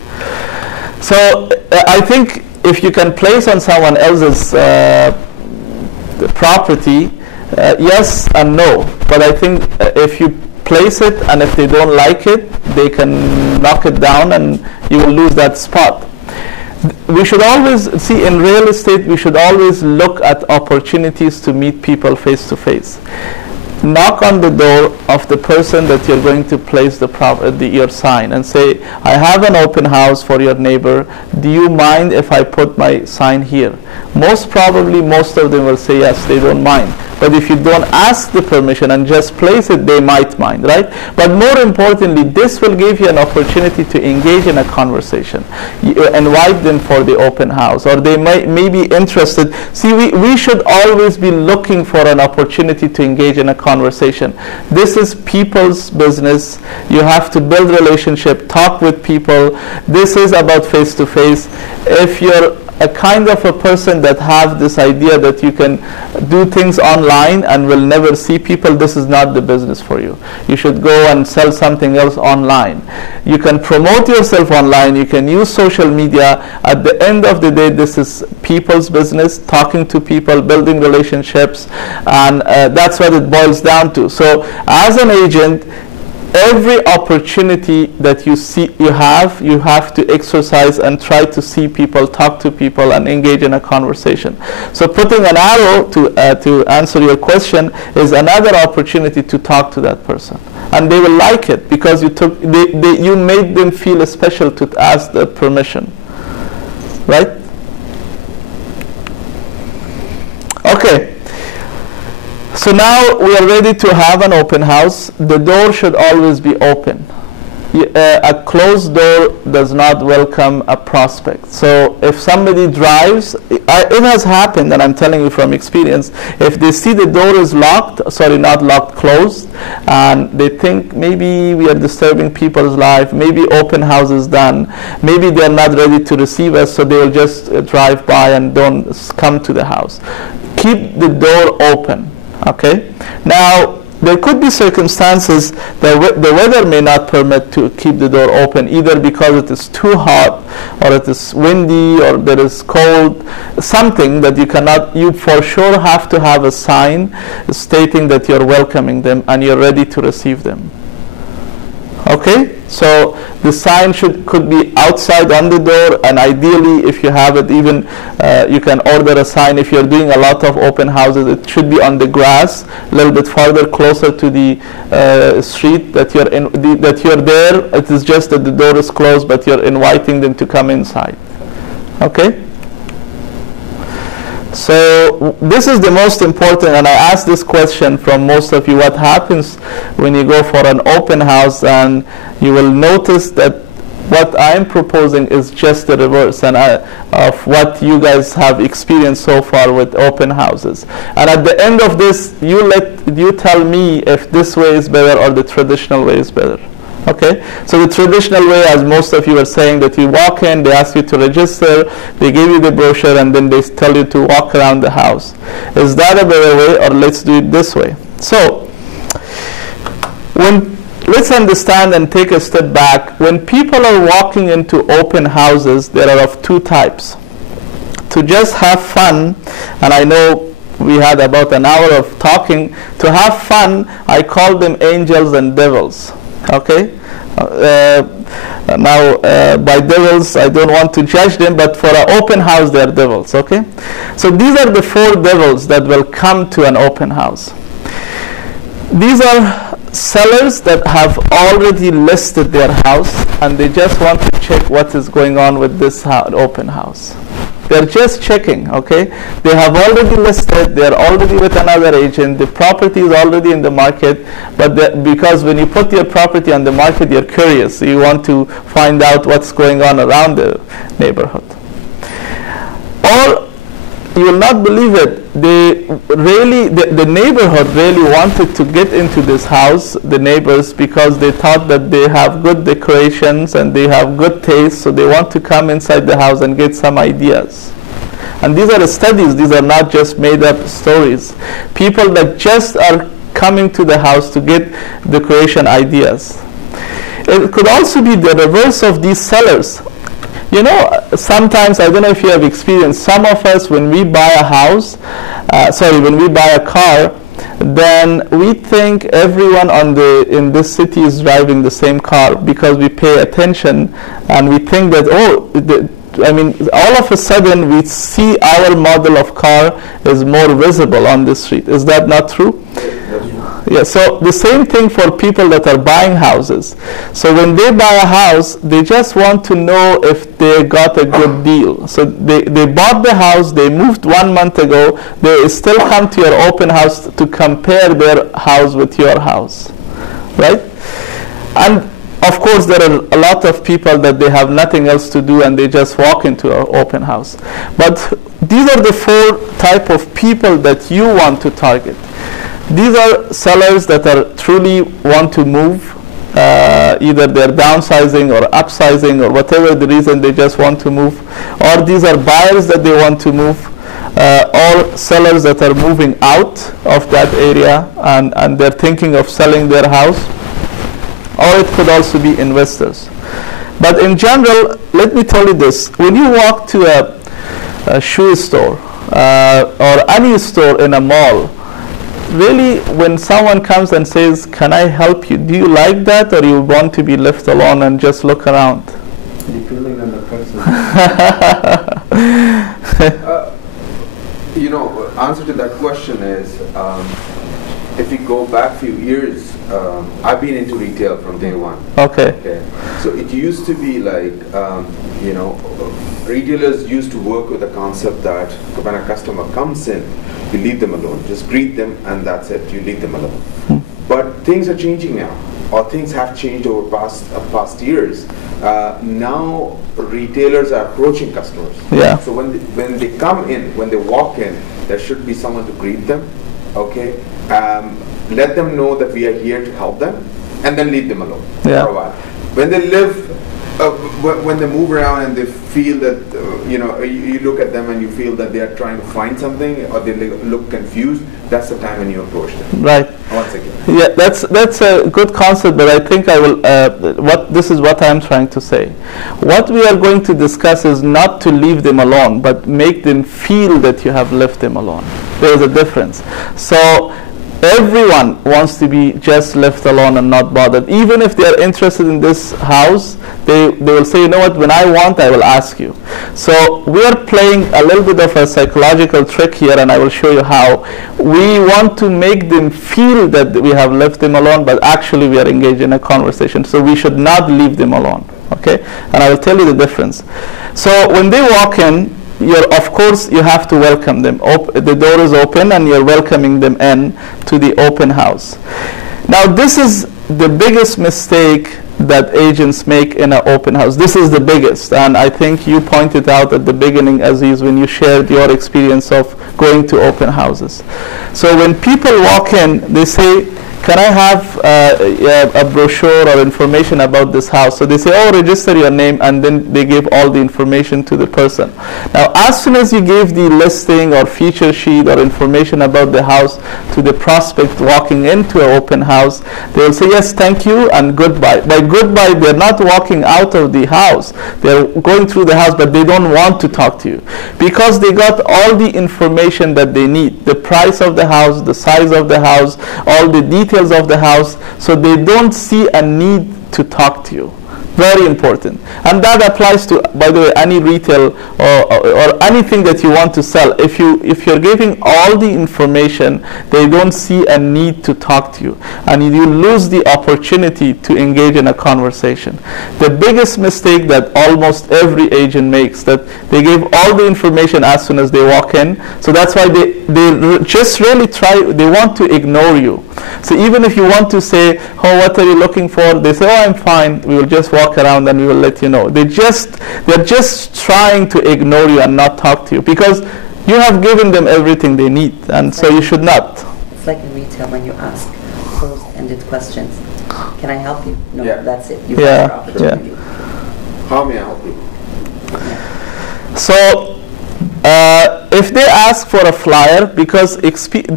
So I think if you can place on someone else's property, yes and no. But I think if you place it and if they don't like it, they can knock it down and you will lose that spot. We should always see, in real estate, we should always look at opportunities to meet people face to face. knock on the door of the person that you're going to place your sign and say, I have an open house for your neighbor. Do you mind if I put my sign here? Most probably, most of them will say yes, they don't mind. But if you don't ask the permission and just place it, they might mind, right? But more importantly, this will give you an opportunity to engage in a conversation. You invite them for the open house, or they may be interested. See, we should always be looking for an opportunity to engage in a conversation. This is people's business. You have to build relationship, talk with people. This is about face-to-face. If you're a kind of a person that have this idea that you can do things online and will never see people, this is not the business for you. You should go and sell something else online. You can promote yourself online, you can use social media. At the end of the day, this is people's business, talking to people, building relationships, and that's what it boils down to. So as an agent, every opportunity that you have to exercise and try to see people, talk to people, and engage in a conversation. So putting an arrow to answer your question is another opportunity to talk to that person, and they will like it because you made them feel special to ask the permission, right? Okay. So now we are ready to have an open house. The door should always be open. A closed door does not welcome a prospect. So if somebody drives, it has happened, and I'm telling you from experience, if they see the door is locked, not locked, closed, and they think maybe we are disturbing people's life, maybe open house is done, maybe they are not ready to receive us, so they will just drive by and don't come to the house. Keep the door open. Okay. Now there could be circumstances that the weather may not permit to keep the door open, either because it is too hot, or it is windy, or there is cold, something that you for sure have to have a sign stating that you're welcoming them and you're ready to receive them. Okay, so the sign could be outside on the door, and ideally, if you have it, even you can order a sign. If you're doing a lot of open houses, it should be on the grass, a little bit farther, closer to the street that you're in. That you're there. It is just that the door is closed, but you're inviting them to come inside. Okay. So this is the most important, and I ask this question from most of you: what happens when you go for an open house? And you will notice that what I'm proposing is just the reverse of what you guys have experienced so far with open houses. And at the end of this, you tell me if this way is better or the traditional way is better. Okay, so the traditional way, as most of you are saying, that you walk in, they ask you to register, they give you the brochure, and then they tell you to walk around the house. Is that a better way, or let's do it this way? So, let's understand and take a step back. When people are walking into open houses, there are of two types. To just have fun, and I know we had about an hour of talking. To have fun, I call them angels and devils. Okay, now by devils I don't want to judge them, but for an open house they are devils. Okay, so these are the four devils that will come to an open house. These are sellers that have already listed their house, and they just want to check what is going on with this open house. They're just checking, okay? They have already listed, they're already with another agent, the property is already in the market, but because when you put your property on the market, you're curious, so you want to find out what's going on around the neighborhood. Or, you will not believe it, the neighborhood really wanted to get into this house, the neighbors, because they thought that they have good decorations and they have good taste, so they want to come inside the house and get some ideas. And these are studies, these are not just made up stories. People that just are coming to the house to get decoration ideas. It could also be the reverse of these sellers. You know, sometimes, I don't know if you have experienced, some of us, when we buy a house, when we buy a car, then we think everyone in this city is driving the same car, because we pay attention and we think that, all of a sudden we see our model of car is more visible on the street. Is that not true? Yeah, so the same thing for people that are buying houses. So when they buy a house, they just want to know if they got a good deal. So they bought the house, they moved 1 month ago, they still come to your open house to compare their house with your house, right? And of course, there are a lot of people that they have nothing else to do and they just walk into an open house. But these are the 4 type of people that you want to target. These are sellers that are truly want to move, either they're downsizing or upsizing or whatever the reason, they just want to move. Or these are buyers that they want to move, or sellers that are moving out of that area and they're thinking of selling their house. Or it could also be investors. But in general, let me tell you this. When you walk to a shoe store or any store in a mall, really when someone comes and says, can I help you, do you like that, or you want to be left alone and just look around? Depending on the person. Answer to that question is, if you go back a few years, I've been into retail from day one. Okay. So it used to be like, retailers used to work with the concept that when a customer comes in, you leave them alone. Just greet them and that's it. You leave them alone. But things are changing now, or things have changed over past years. Now retailers are approaching customers. Yeah. So when they come in, when they walk in, there should be someone to greet them. Okay. Let them know that we are here to help them, and then leave them alone for a while. When they when they move around and they feel that, you look at them and you feel that they are trying to find something or they look confused, that's the time when you approach them. Right. Once again. Yeah, that's a good concept, but I think I will, this is what I'm trying to say. What we are going to discuss is not to leave them alone, but make them feel that you have left them alone. There is a difference. So everyone wants to be just left alone and not bothered. Even if they are interested in this house, they will say, you know what, when I want, I will ask you. So we are playing a little bit of a psychological trick here, and I will show you how. We want to make them feel that we have left them alone, but actually we are engaged in a conversation. So we should not leave them alone. Okay? And I will tell you the difference. So when they walk in, of course you have to welcome them. The door is open and you're welcoming them in to the open house. Now this is the biggest mistake that agents make in an open house. This is the biggest, and I think you pointed out at the beginning, Aziz, when you shared your experience of going to open houses. So when people walk in, they say, can I have a brochure or information about this house? So they say, oh, register your name, and then they give all the information to the person. Now, as soon as you give the listing or feature sheet or information about the house to the prospect walking into an open house, they will say, yes, thank you, and goodbye. By goodbye, they're not walking out of the house. They're going through the house, but they don't want to talk to you because they got all the information that they need, the price of the house, the size of the house, all the details of the house, so they don't see a need to talk to you. Very important. And that applies to, by the way, any retail or anything that you want to sell. If you're giving all the information, they don't see a need to talk to you, and you lose the opportunity to engage in a conversation. The biggest mistake that almost every agent makes, that they give all the information as soon as they walk in. So that's why they just really they want to ignore you. So even if you want to say, oh, what are you looking for? They say, oh, I'm fine. We will just walk around and we will let you know. They're just trying to ignore you and not talk to you because you have given them everything they need, and so you should not. It's like in retail when you ask closed-ended questions. Can I help you? No, Yeah. that's it. You have your opportunity. How may I help you? So if they ask for a flyer, because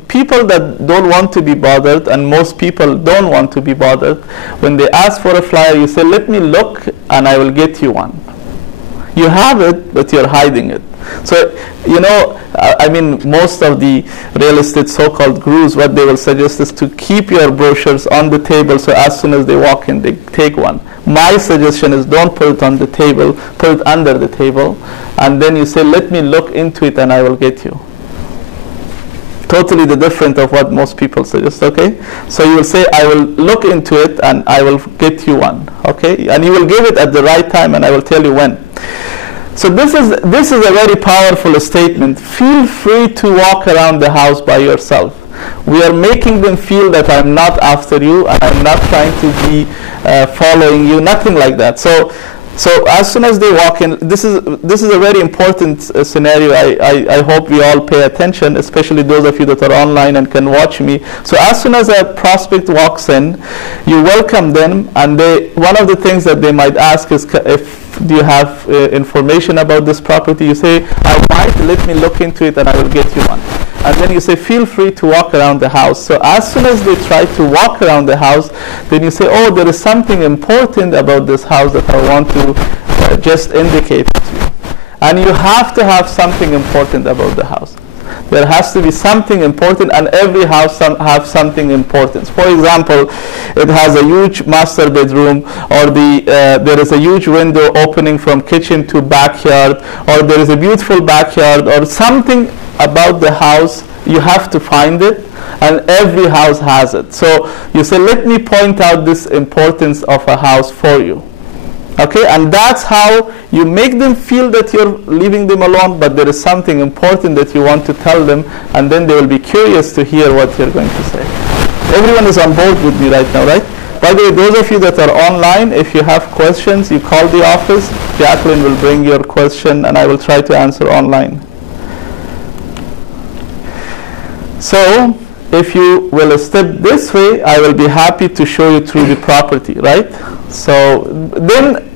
people that don't want to be bothered, and most people don't want to be bothered, when they ask for a flyer, you say, let me look and I will get you one. You have it, but you're hiding it. So, most of the real estate so-called gurus, what they will suggest is to keep your brochures on the table, so as soon as they walk in, they take one. My suggestion is don't put it on the table, put it under the table, and then you say, let me look into it and I will get you. totally the different of what most people suggest, okay? So you will say, I will look into it and I will get you one, okay? And you will give it at the right time and I will tell you when. So this is a very powerful statement. Feel free to walk around the house by yourself. We are making them feel that I'm not after you and I'm not trying to be following you, nothing like that. So as soon as they walk in, this is a very important scenario. I hope we all pay attention, especially those of you that are online and can watch me. So as soon as a prospect walks in, you welcome them, and one of the things that they might ask is, do you have information about this property? You say, I might, let me look into it and I will get you one. And then you say, feel free to walk around the house. So as soon as they try to walk around the house, then you say, oh, there is something important about this house that I want to just indicate to you. And you have to have something important about the house. There has to be something important, and every house has something important. For example, it has a huge master bedroom, or there is a huge window opening from kitchen to backyard, or there is a beautiful backyard, or something about the house. You have to find it, and every house has it. So you say, let me point out this importance of a house for you. Okay, and that's how you make them feel that you're leaving them alone, but there is something important that you want to tell them, and then they will be curious to hear what you're going to say. Everyone is on board with me right now, right? By the way, those of you that are online, if you have questions, you call the office. Jacqueline will bring your question, and I will try to answer online. So, if you will step this way, I will be happy to show you through the property, right? So then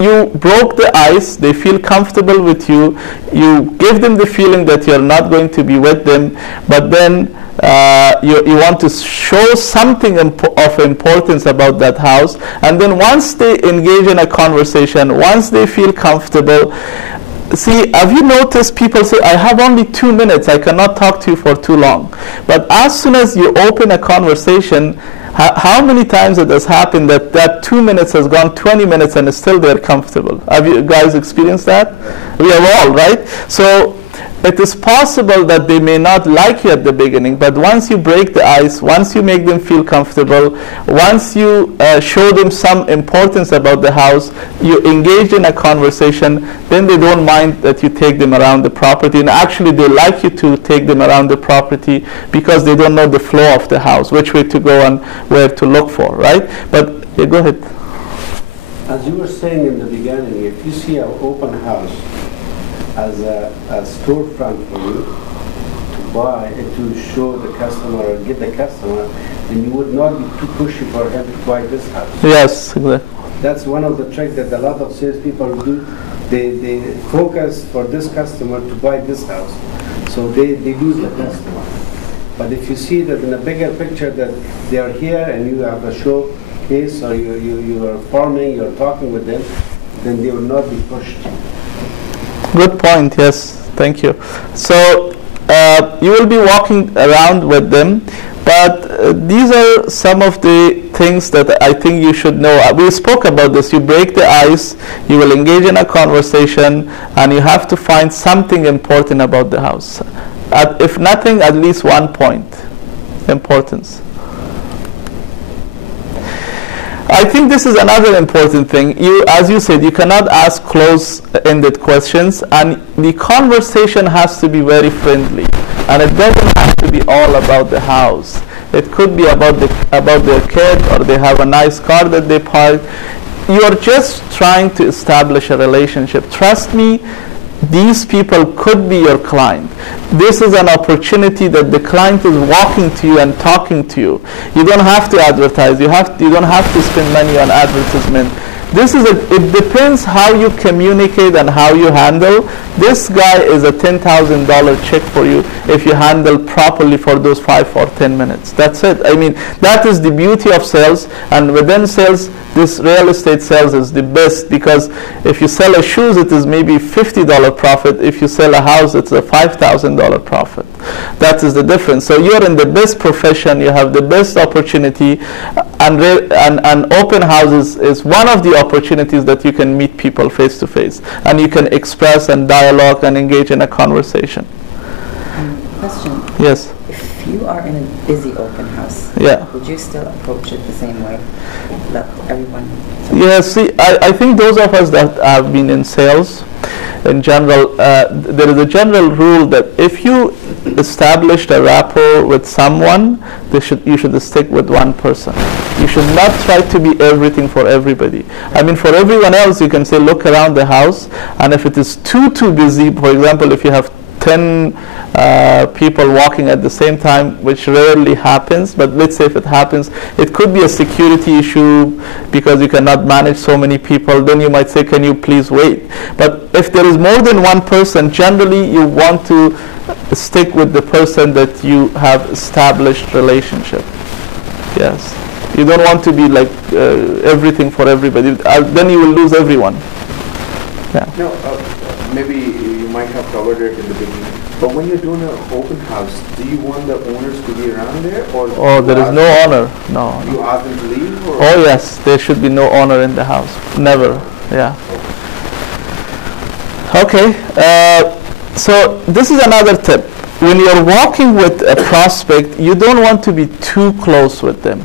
you broke the ice, they feel comfortable with you, you give them the feeling that you're not going to be with them, but then you want to show something of importance about that house, and then once they engage in a conversation, once they feel comfortable, see, have you noticed people say, I have only 2 minutes, I cannot talk to you for too long. But as soon as you open a conversation, how many times it has happened that 2 minutes has gone 20 minutes and still they're comfortable? Have you guys experienced that? We have all, right? So it is possible that they may not like you at the beginning, but once you break the ice, once you make them feel comfortable, once you show them some importance about the house, you engage in a conversation, then they don't mind that you take them around the property, and actually they like you to take them around the property because they don't know the flow of the house, which way to go and where to look for, right? But yeah, go ahead. As you were saying in the beginning, if you see an open house as a storefront for you to buy, to show the customer or get the customer, then you would not be too pushy for him to buy this house. Yes, exactly. That's one of the tricks that a lot of salespeople do. They focus for this customer to buy this house, so they lose the customer. But if you see that in a bigger picture that they are here and you have a showcase, or you are farming, you're talking with them, then they will not be pushed. Good point, yes, thank you. So you will be walking around with them, but these are some of the things that I think you should know. We spoke about this. You break the ice, you will engage in a conversation, and you have to find something important about the house. If nothing, at least 1 point, importance. I think this is another important thing. As you said, you cannot ask close-ended questions, and the conversation has to be very friendly. And it doesn't have to be all about the house. It could be about their kid, or they have a nice car that they parked. You are just trying to establish a relationship. Trust me, these people could be your client. This is an opportunity that the client is walking to you and talking to you. You don't have to advertise. You don't have to spend money on advertisement. It depends how you communicate and how you handle. This guy is a $10,000 check for you if you handle properly for those 5 or 10 minutes. That's it. I mean, that is the beauty of sales, and within sales, this real estate sales is the best, because if you sell a shoes, it is maybe $50 profit. If you sell a house, it's a $5,000 profit. That is the difference. So you're in the best profession, you have the best opportunity, and open houses is one of the opportunities that you can meet people face to face, and you can express and dialogue and engage in a conversation. Question. Yes. If If you are in a busy open house, Yeah. would you still approach it the same way? Let everyone... Yeah, see, I think those of us that have been in sales, in general, there is a general rule that if you established a rapport with someone, you should stick with one person. You should not try to be everything for everybody. I mean, for everyone else, you can say, look around the house, and if it is too busy, for example, if you have 10 people walking at the same time, which rarely happens, but let's say if it happens, it could be a security issue because you cannot manage so many people. Then you might say, can you please wait? But if there is more than one person, generally you want to stick with the person that you have established relationship. Yes. You don't want to be like everything for everybody. Then you will lose everyone. Yeah. No, maybe you might have covered it in the beginning, but when you're doing an open house, do you want the owners to be around there, or there is no owner. No. You ask them to leave, or? Oh yes, there should be no owner in the house. Never. Yeah. Okay. So this is another tip. When you're walking with a prospect, you don't want to be too close with them.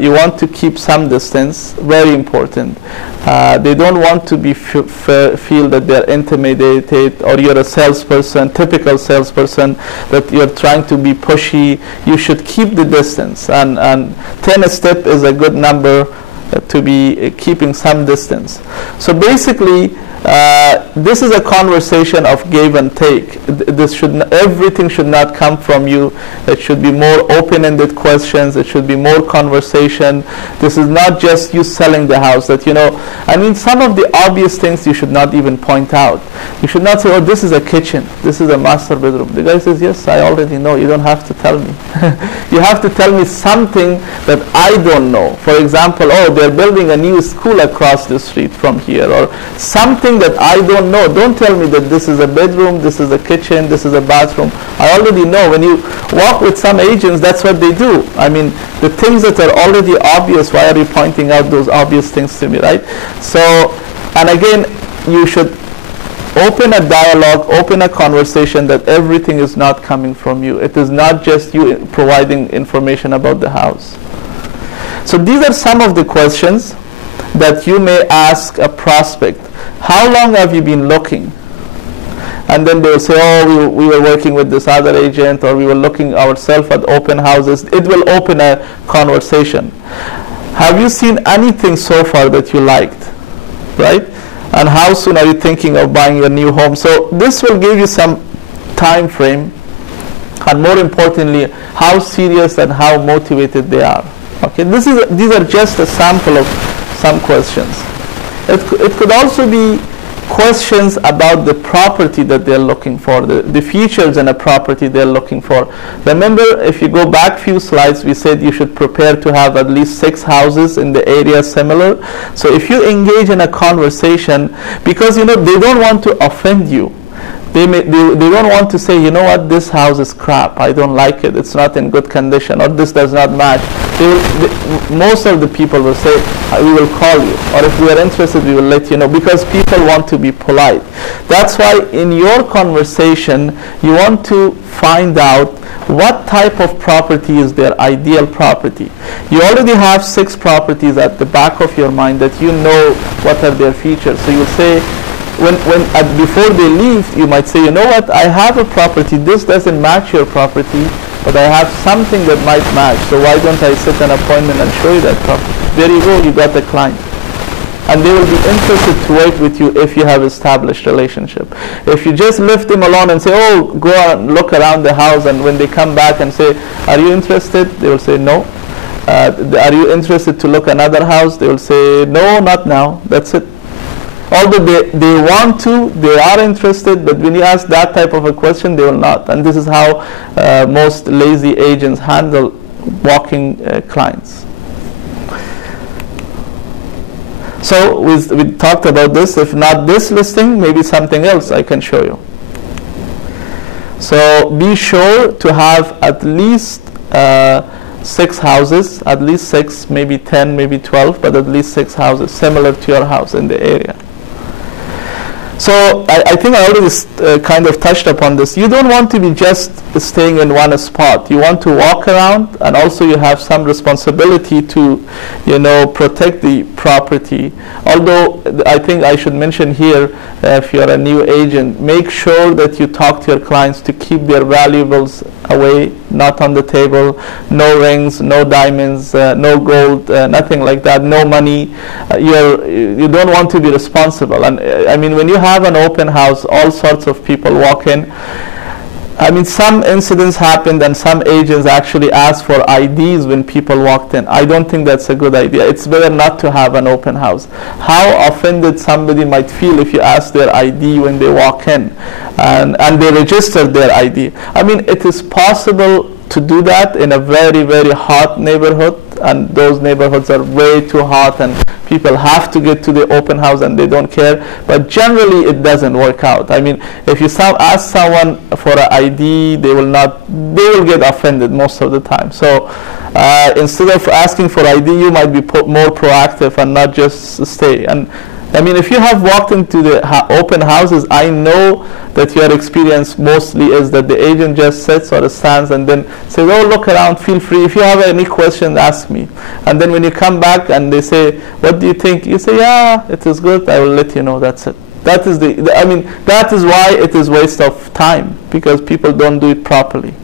You want to keep some distance. Very important. They don't want to be feel that they're intimidated, or you're a salesperson, typical salesperson, that you're trying to be pushy. You should keep the distance, and 10 step is a good number to be keeping some distance. So basically, this is a conversation of give and take. Everything should not come from you. It should be more open-ended questions. It should be more conversation. This is not just you selling the house. I mean, some of the obvious things you should not even point out. You should not say, oh, this is a kitchen. This is a master bedroom. The guy says, yes, I already know. You don't have to tell me. You have to tell me something that I don't know. For example, oh, they're building a new school across the street from here, or something that I don't know. Don't tell me that this is a bedroom, this is a kitchen, this is a bathroom. I already know. When you walk with some agents, that's what they do. I mean, the things that are already obvious, why are you pointing out those obvious things to me, right? So, and again, you should open a dialogue, open a conversation that everything is not coming from you. It is not just you providing information about the house. So these are some of the questions that you may ask a prospect. How long have you been looking? And then they'll say, oh, we were working with this other agent, or we were looking ourselves at open houses. It will open a conversation. Have you seen anything so far that you liked? Right? And how soon are you thinking of buying your new home? So this will give you some time frame, and more importantly, how serious and how motivated they are. Okay, these are just a sample of some questions. It could also be questions about the property that they're looking for, the features in a property they're looking for. Remember, if you go back few slides, we said you should prepare to have at least 6 houses in the area similar. So if you engage in a conversation, because they don't want to offend you. They don't want to say, you know what, this house is crap, I don't like it, it's not in good condition, or this does not match. Most of the people will say, we will call you, or if we are interested, we will let you know, because people want to be polite. That's why in your conversation, you want to find out what type of property is their ideal property. You already have 6 properties at the back of your mind that you know what are their features. So you'll say, before they leave, you might say, you know what, I have a property, this doesn't match your property, but I have something that might match, so why don't I set an appointment and show you that property? There you go, you got the client. And they will be interested to work with you if you have established relationship. If you just leave them alone and say, oh, go and look around the house, and when they come back and say, are you interested? They will say, no. Are you interested to look another house? They will say, no, not now. That's it. Although they want to, they are interested, but when you ask that type of a question, they will not. And this is how most lazy agents handle walking clients. So we talked about this. If not this listing, maybe something else I can show you. So be sure to have at least 6 houses, at least 6, maybe 10, maybe 12, but at least 6 houses similar to your house in the area. So I think I already kind of touched upon this. You don't want to be just staying in one spot. You want to walk around, and also you have some responsibility to, protect the property. Although I think I should mention here, if you're a new agent, make sure that you talk to your clients to keep their valuables away, not on the table. No rings, no diamonds, no gold, nothing like that, no money. You don't want to be responsible. And I mean, when you have an open house, all sorts of people walk in. I mean, some incidents happened and some agents actually asked for IDs when people walked in. I don't think that's a good idea. It's better not to have an open house. How offended somebody might feel if you ask their ID when they walk in and they registered their ID. I mean, it is possible to do that in a very, very hot neighborhood, and those neighborhoods are way too hot and people have to get to the open house and they don't care. But generally it doesn't work out. I mean, if you ask someone for an ID, they will get offended most of the time. So instead of asking for ID, you might be more proactive and not just stay. And I mean, if you have walked into the open houses, I know that your experience mostly is that the agent just sits or stands and then says, oh, look around, feel free. If you have any questions, ask me. And then when you come back and they say, what do you think? You say, yeah, it is good. I will let you know. That's it. That is that is why it is waste of time, because people don't do it properly.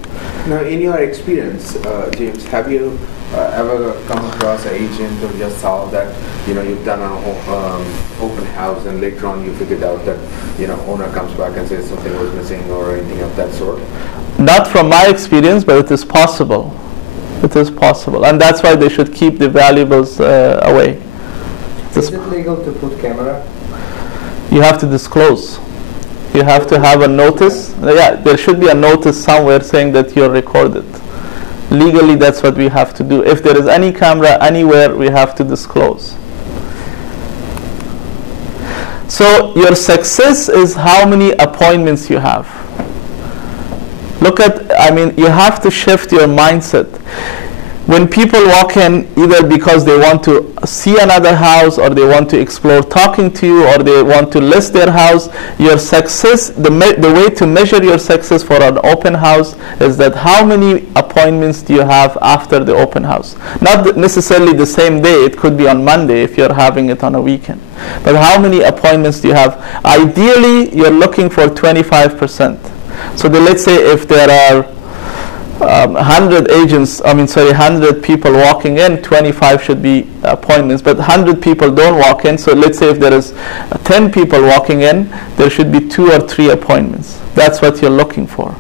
Now, in your experience, James, have you ever come across an agent or just saw that you've done an open house and later on you figured out that owner comes back and says something was missing or anything of that sort? Not from my experience, but it is possible. It is possible, and that's why they should keep the valuables away. Is it legal to put camera? You have to disclose. You have to have a notice. Yeah, there should be a notice somewhere saying that you're recorded. Legally, that's what we have to do. If there is any camera anywhere, we have to disclose. So your success is how many appointments you have. You have to shift your mindset. When people walk in, either because they want to see another house or they want to explore talking to you or they want to list their house, your success, the way to measure your success for an open house is that how many appointments do you have after the open house? Not necessarily the same day, it could be on Monday if you're having it on a weekend. But how many appointments do you have? Ideally, you're looking for 25%. So let's say if there are 100 people walking in, 25 should be appointments, but 100 people don't walk in. So let's say if there is 10 people walking in, there should be 2 or 3 appointments. That's what you're looking for.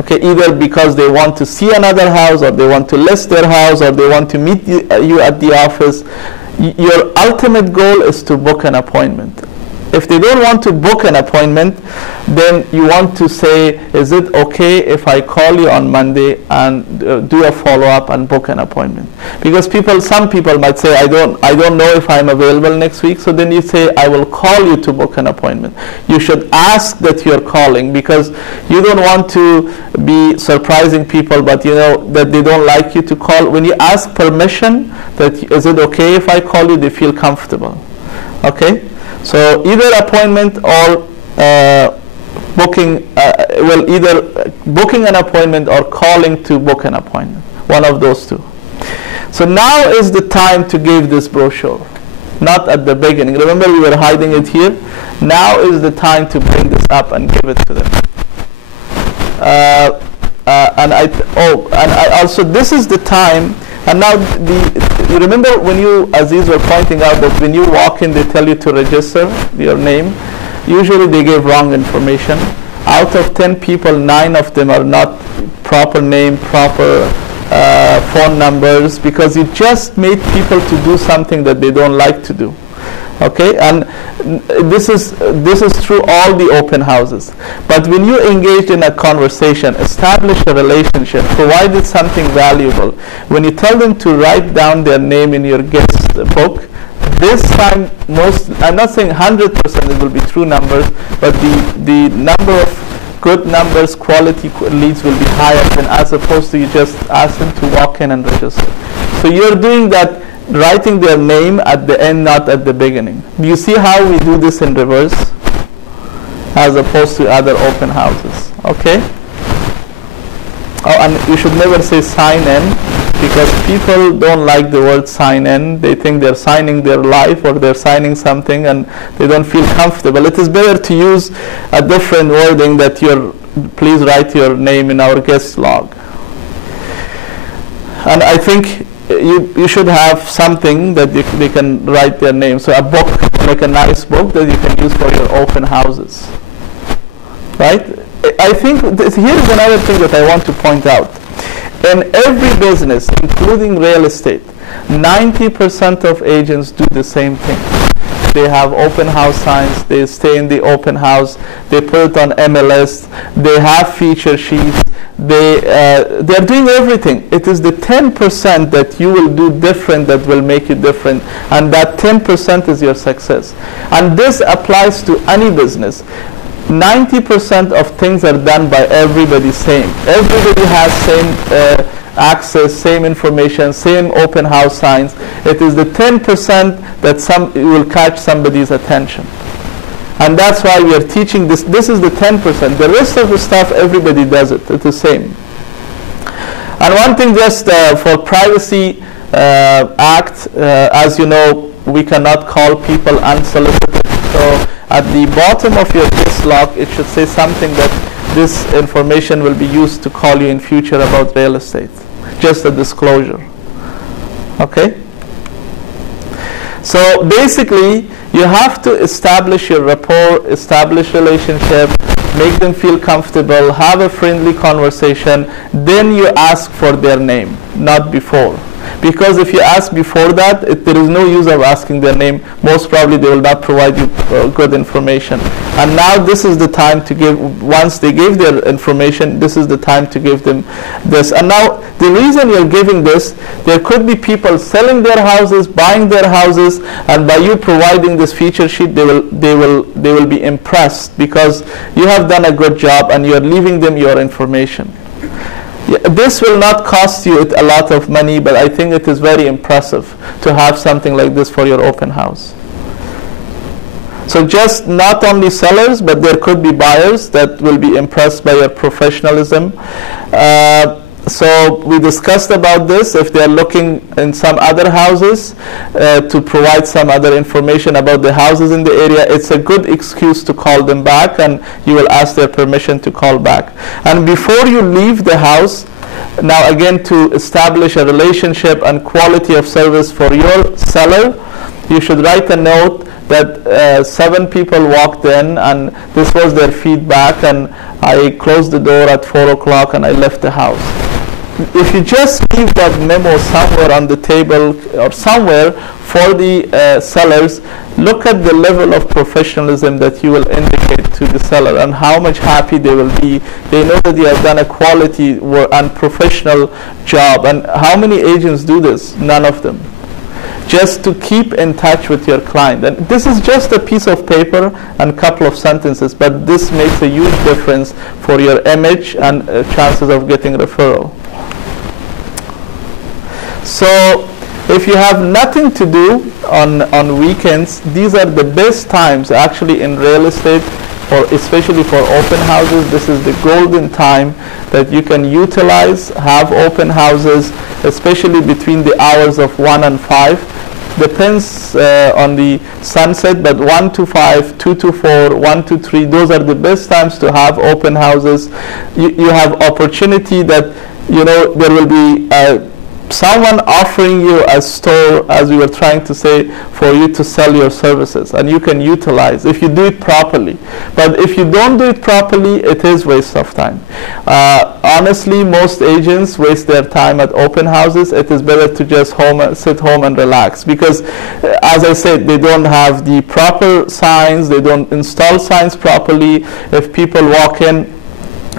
Okay, either because they want to see another house or they want to list their house or they want to meet you at the office. Your ultimate goal is to book an appointment. If they don't want to book an appointment, then you want to say, is it okay if I call you on Monday and do a follow-up and book an appointment? Because some people might say, I don't know if I'm available next week. So then you say, I will call you to book an appointment. You should ask that you're calling, because you don't want to be surprising people, but that they don't like you to call. When you ask permission, that is it okay if I call you, they feel comfortable. Okay? So either appointment or either booking an appointment or calling to book an appointment. One of those two. So now is the time to give this brochure, not at the beginning. Remember, we were hiding it here. Now is the time to bring this up and give it to them. Also this is the time. And now, you remember when you, Aziz, were pointing out that when you walk in, they tell you to register your name. Usually they give wrong information. Out of 10 people, 9 of them are not proper name, proper phone numbers, because you just made people to do something that they don't like to do. Okay, and this is through all the open houses. But when you engage in a conversation, establish a relationship, provided something valuable, when you tell them to write down their name in your guest book, this time I'm not saying 100% it will be true numbers, but the number of good numbers, quality leads will be higher than as opposed to you just ask them to walk in and register. So you're doing that, writing their name at the end, not at the beginning. Do you see how we do this in reverse? as opposed to other open houses. Okay? Oh, and you should never say sign in, because people don't like the word sign in. They think they're signing their life or they're signing something and they don't feel comfortable. It is better to use a different wording that please write your name in our guest log. And I think you should have something that they can write their name. So a book, like a nice book that you can use for your open houses. Right? I think here's another thing that I want to point out. In every business, including real estate, 90% of agents do the same thing. They have open house signs, they stay in the open house, they put it on MLS, they have feature sheets, they're doing everything. It is the 10% that you will do different that will make you different, and that 10% is your success. And this applies to any business. 90% of things are done by everybody same. Everybody has same access, same information, same open house signs. It is the 10% that will catch somebody's attention. And that's why we are teaching this. This is the 10%. The rest of the stuff, everybody does it. It's the same. And one thing just for Privacy Act, as you know, we cannot call people unsolicited. So at the bottom of your guest log, it should say something that this information will be used to call you in future about real estate. Just a disclosure. Okay? So basically, you have to establish your rapport, establish relationship, make them feel comfortable, have a friendly conversation, then you ask for their name, not before. Because if you ask before that, there is no use of asking their name. Most probably they will not provide you good information. And now this is the time to give, once they give their information, this is the time to give them this. And now the reason you're giving this, there could be people selling their houses, buying their houses, and by you providing this feature sheet, they will be impressed because you have done a good job and you're leaving them your information. This will not cost you a lot of money, but I think it is very impressive to have something like this for your open house. So just not only sellers, but there could be buyers that will be impressed by your professionalism. So we discussed about this. If they're looking in some other houses to provide some other information about the houses in the area, it's a good excuse to call them back, and you will ask their permission to call back. And before you leave the house, now again, to establish a relationship and quality of service for your seller, you should write a note that 7 people walked in and this was their feedback, and I closed the door at 4 o'clock and I left the house. If you just leave that memo somewhere on the table or somewhere for the sellers, look at the level of professionalism that you will indicate to the seller and how much happy they will be. They know that you have done a quality and professional job. And how many agents do this? None of them. Just to keep in touch with your client. And this is just a piece of paper and a couple of sentences, but this makes a huge difference for your image and chances of getting referral. So if you have nothing to do on weekends, these are the best times actually in real estate, especially for open houses. This is the golden time that you can utilize, have open houses, especially between the hours of 1 and 5. Depends on the sunset, but 1 to 5, 2 to 4, 1 to 3, those are the best times to have open houses. You have opportunity that, you know, there will be someone offering you a store, as we were trying to say, for you to sell your services, and you can utilize if you do it properly. But if you don't do it properly, it is waste of time. Honestly, most agents waste their time at open houses. It is better to just sit home and relax, because as I said, they don't have the proper signs, they don't install signs properly. If people walk in,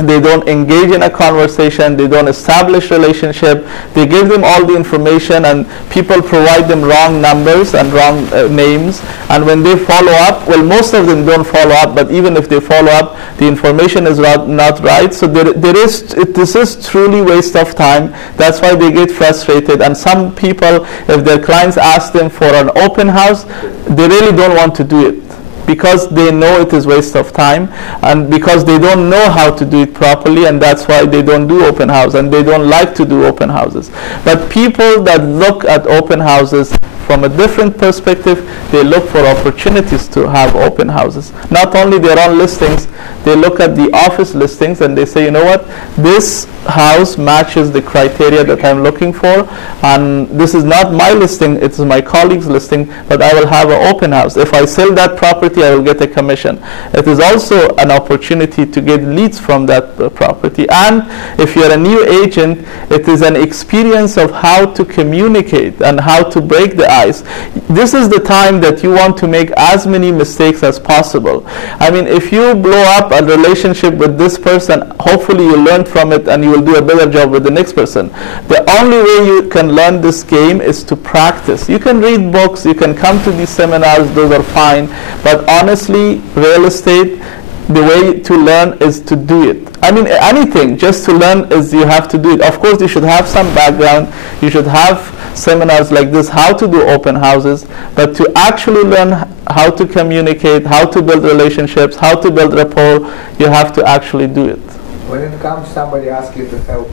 they don't engage in a conversation, they don't establish relationship, they give them all the information and people provide them wrong numbers and wrong names, and when they follow up, well, most of them don't follow up, but even if they follow up, the information is not right. So this is truly waste of time. That's why they get frustrated, and some people, if their clients ask them for an open house, they really don't want to do it. because they know it is waste of time, and because they don't know how to do it properly, and that's why they don't do open house, and they don't like to do open houses. But people that look at open houses from a different perspective, they look for opportunities to have open houses. Not only their own listings, they look at the office listings and they say, you know what, this house matches the criteria that I'm looking for, and this is not my listing, it is my colleague's listing, but I will have an open house. If I sell that property, I will get a commission. It is also an opportunity to get leads from that property. And if you're a new agent, it is an experience of how to communicate and how to break the ice. This is the time that you want to make as many mistakes as possible. I mean, if you blow up a relationship with this person, hopefully you learn from it and you will do a better job with the next person. The only way you can learn this game is to practice. You can read books, you can come to these seminars, those are fine, but honestly, real estate, the way to learn is to do it. I mean, anything, just to learn is you have to do it. Of course, you should have some background, you should have seminars like this, how to do open houses, but to actually learn how to communicate, how to build relationships, how to build rapport, you have to actually do it. When it comes, somebody asks you to help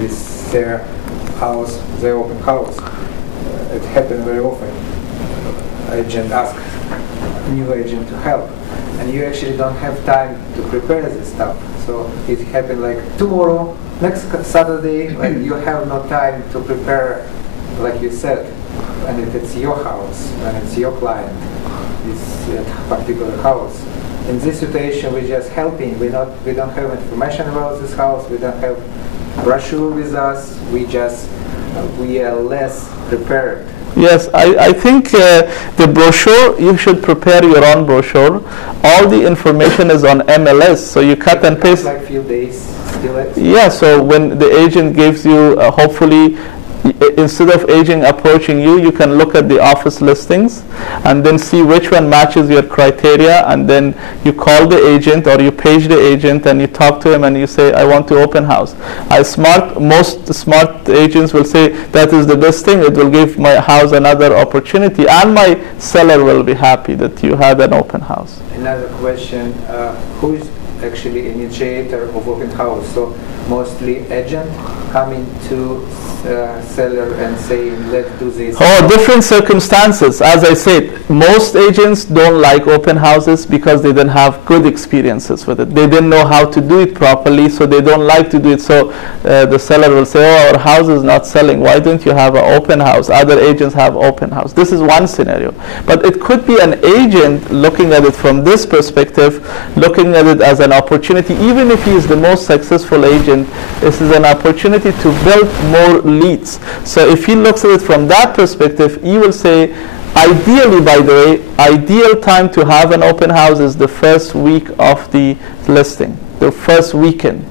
with their house, their open house. It happens very often. Agent asks new agent to help, and you actually don't have time to prepare this stuff. So it happened like tomorrow, next Saturday, like you have no time to prepare, like you said, and if it's your house, when it's your client, this particular house. In this situation, we're just helping. We don't have information about this house. We don't have brochure with us. We are less prepared. Yes, I think the brochure, you should prepare your own brochure. All the information is on MLS, so you cut and paste. Like few days, still. Yeah, so when the agent gives you, hopefully, instead of agent approaching you, you can look at the office listings and then see which one matches your criteria, and then you call the agent or you page the agent and you talk to him and you say, I want to open house. Most smart agents will say, that is the best thing, it will give my house another opportunity, and my seller will be happy that you had an open house. Another question, who is actually initiator of open house? So mostly agent coming to seller and saying, let's do this. Oh, different circumstances. As I said, most agents don't like open houses because they didn't have good experiences with it. They didn't know how to do it properly, so they don't like to do it. So the seller will say, oh, our house is not selling. Why don't you have an open house? Other agents have open house. This is one scenario. But it could be an agent looking at it from this perspective, looking at it as an opportunity. Even if he is the most successful agent, this is an opportunity to build more leads. So if he looks at it from that perspective, he will say, ideally, by the way, ideal time to have an open house is the first week of the listing, the first weekend.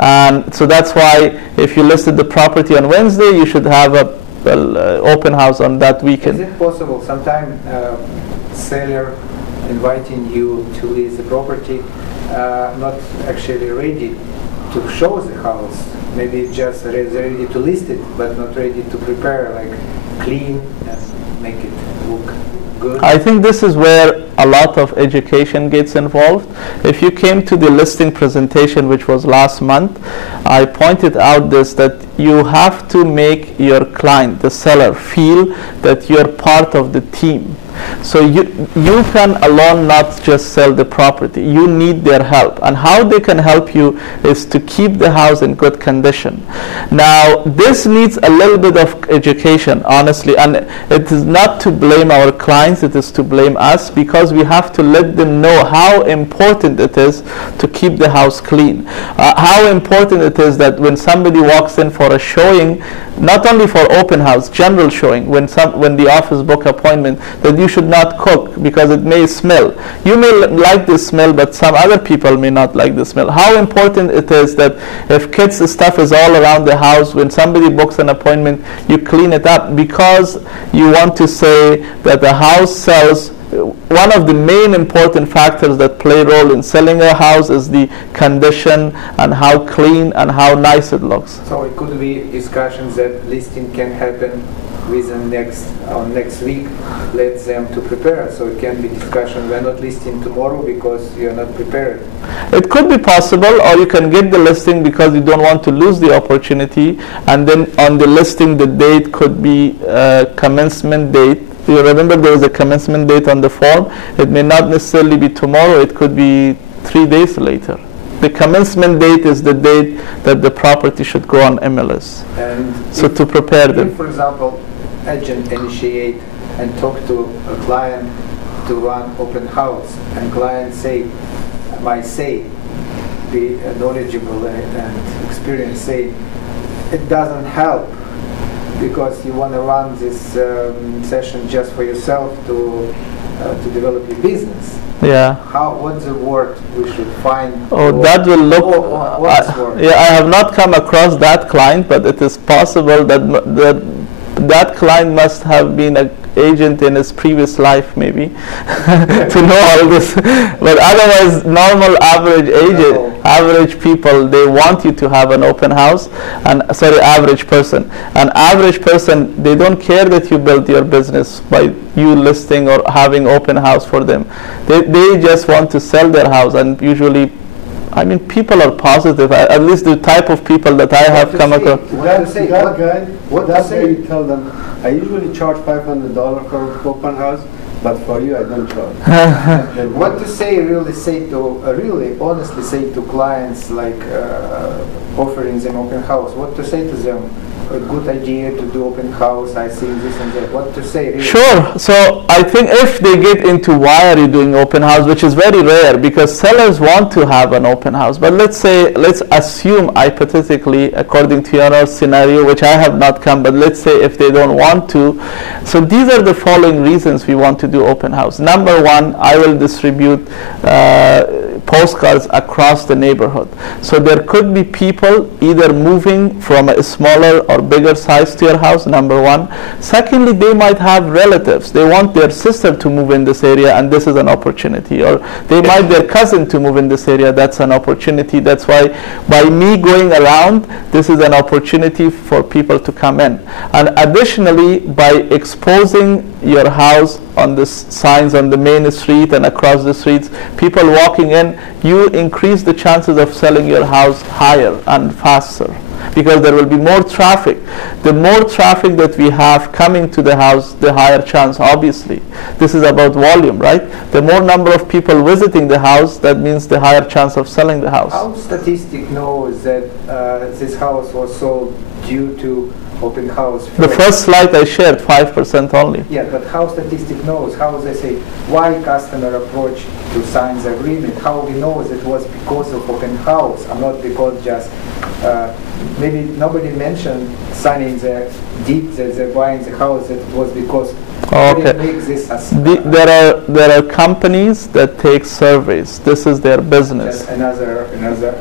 And so that's why if you listed the property on Wednesday, you should have a open house on that weekend. Is it possible sometimes seller inviting you to list the property, not actually ready to show the house, maybe just ready to list it, but not ready to prepare, like clean and make it look good? I think this is where a lot of education gets involved. If you came to the listing presentation, which was last month, I pointed out this, that you have to make your client, the seller, feel that you're part of the team. So you can alone not just sell the property. You need their help. And how they can help you is to keep the house in good condition. Now, this needs a little bit of education, honestly. And it is not to blame our clients, it is to blame us, because we have to let them know how important it is to keep the house clean. How important it is that when somebody walks in for a showing, not only for open house, general showing, when the office book appointment, that you should not cook because it may smell. You may like the smell, but some other people may not like the smell. How important it is that if kids' stuff is all around the house, when somebody books an appointment, you clean it up, because you want to say that the house sells one of the main important factors that play a role in selling a house is the condition and how clean and how nice it looks. So it could be discussions that listing can happen within next week. Let them to prepare. So it can be discussion. We're not listing tomorrow because you're not prepared. It could be possible, or you can get the listing because you don't want to lose the opportunity, and then on the listing the date could be commencement date. You remember there was a commencement date on the form. It may not necessarily be tomorrow, it could be 3 days later. The commencement date is the date that the property should go on MLS. And so to prepare them. If, for example, agent initiate and talk to a client to run open house, and client might say, be knowledgeable and experienced, say, it doesn't help because you want to run this session just for yourself to develop your business. Yeah. What's the word we should find? Oh, that will look. Yeah, I have not come across that client, but it is possible that that client must have been an agent in his previous life, maybe, to know all this. But otherwise, normal average agent, average people, they want you to have an open house. And average person. An average person, they don't care that you build your business by you listing or having open house for them. They just want to sell their house, and usually, I mean, people are positive. At least the type of people that I have come across. What you tell them, I usually charge $500 for open house, but for you I don't charge. What to say? Really honestly say to clients, like offering them open house. What to say to them? A good idea to do open house, I think this and that. What to say? Really? Sure. So I think if they get into why are you doing open house, which is very rare because sellers want to have an open house. But let's assume hypothetically, according to your scenario, which I have not come, but let's say if they don't want to. So these are the following reasons we want to do open house. Number one, I will distribute postcards across the neighborhood. So there could be people either moving from a smaller or bigger size to your house, number one. Secondly, they might have relatives. They want their sister to move in this area, and this is an opportunity. Or they might their cousin to move in this area. That's an opportunity. That's why by me going around, this is an opportunity for people to come in. And additionally, by exposing your house on the signs on the main street and across the streets, people walking in, you increase the chances of selling your house higher and faster, because there will be more traffic. The more traffic that we have coming to the house, the higher chance, obviously. This is about volume, right? The more number of people visiting the house, that means the higher chance of selling the house. How statistic knows that this house was sold due to open house first? The first slide I shared, 5% only. Yeah, but how statistic knows? How they say, why customer approach to sign the agreement? How we know that it was because of open house and not because just maybe nobody mentioned signing the deed that they're buying the house, that it was because okay. Make this there are companies that take surveys. This is their business. Another.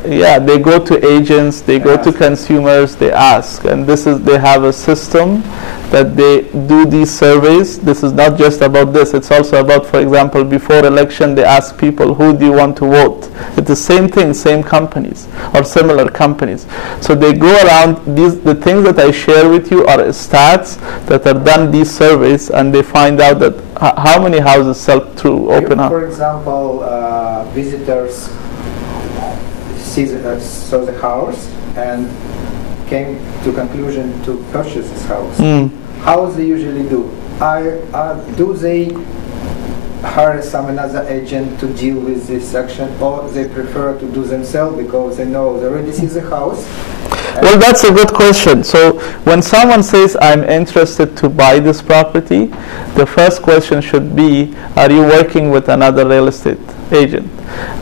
Yeah, they go to agents, they go to consumers, they ask, and they have a system that they do these surveys. This is not just about this, it's also about, for example, before election they ask people, who do you want to vote? It's the same thing, same companies or similar companies. So they go around, the things that I share with you are stats that are done these surveys, and they find out that how many houses sell through open house. For example, visitors saw the house and came to conclusion to purchase this house. How they usually do? Do they hire another agent to deal with this section, or they prefer to do themselves because they know they already see the house? Well, that's a good question. So when someone says, I'm interested to buy this property, the first question should be, are you working with another real estate agent?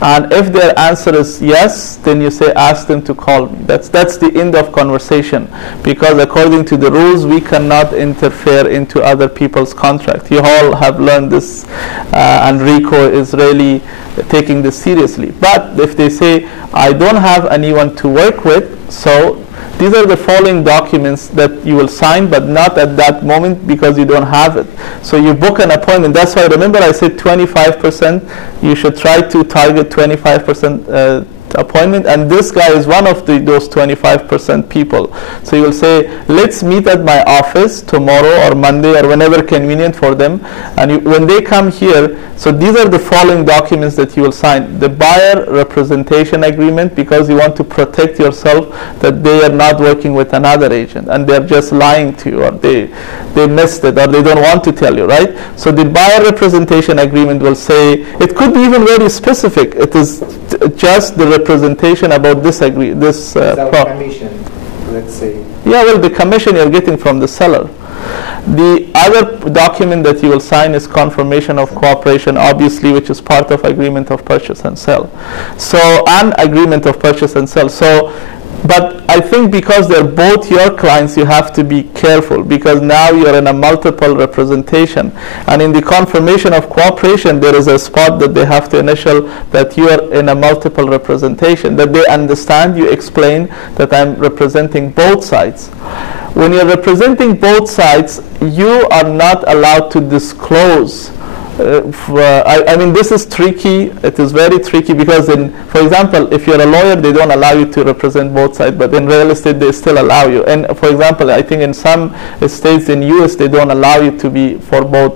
And if their answer is yes, then you say, ask them to call me. That's the end of conversation, because according to the rules, we cannot interfere into other people's contract. You all have learned this, and RICO is really taking this seriously. But if they say, I don't have anyone to work with, so these are the following documents that you will sign, but not at that moment because you don't have it. So you book an appointment. That's why, remember I said 25%, you should try to target 25% appointment, and this guy is one of those 25% people. So you will say, let's meet at my office tomorrow or Monday or whenever convenient for them, and when they come here, so these are the following documents that you will sign. The buyer representation agreement, because you want to protect yourself that they are not working with another agent and they're just lying to you, or they missed it, or they don't want to tell you, right? So the buyer representation agreement will say, it could be even very specific. It is just the representation about this without commission, let's say. Yeah, well, the commission you're getting from the seller. The other document that you will sign is confirmation of cooperation, obviously, which is part of agreement of purchase and sell. So, an agreement of purchase and sell. So, but I think because they're both your clients, you have to be careful, because now you're in a multiple representation. And in the confirmation of cooperation, there is a spot that they have to initial that you are in a multiple representation, that they understand, you explain that I'm representing both sides. When you're representing both sides, you are not allowed to disclose. I mean, this is tricky. It is very tricky because, for example, if you're a lawyer, they don't allow you to represent both sides, but in real estate, they still allow you. And for example, I think in some states in US, they don't allow you to be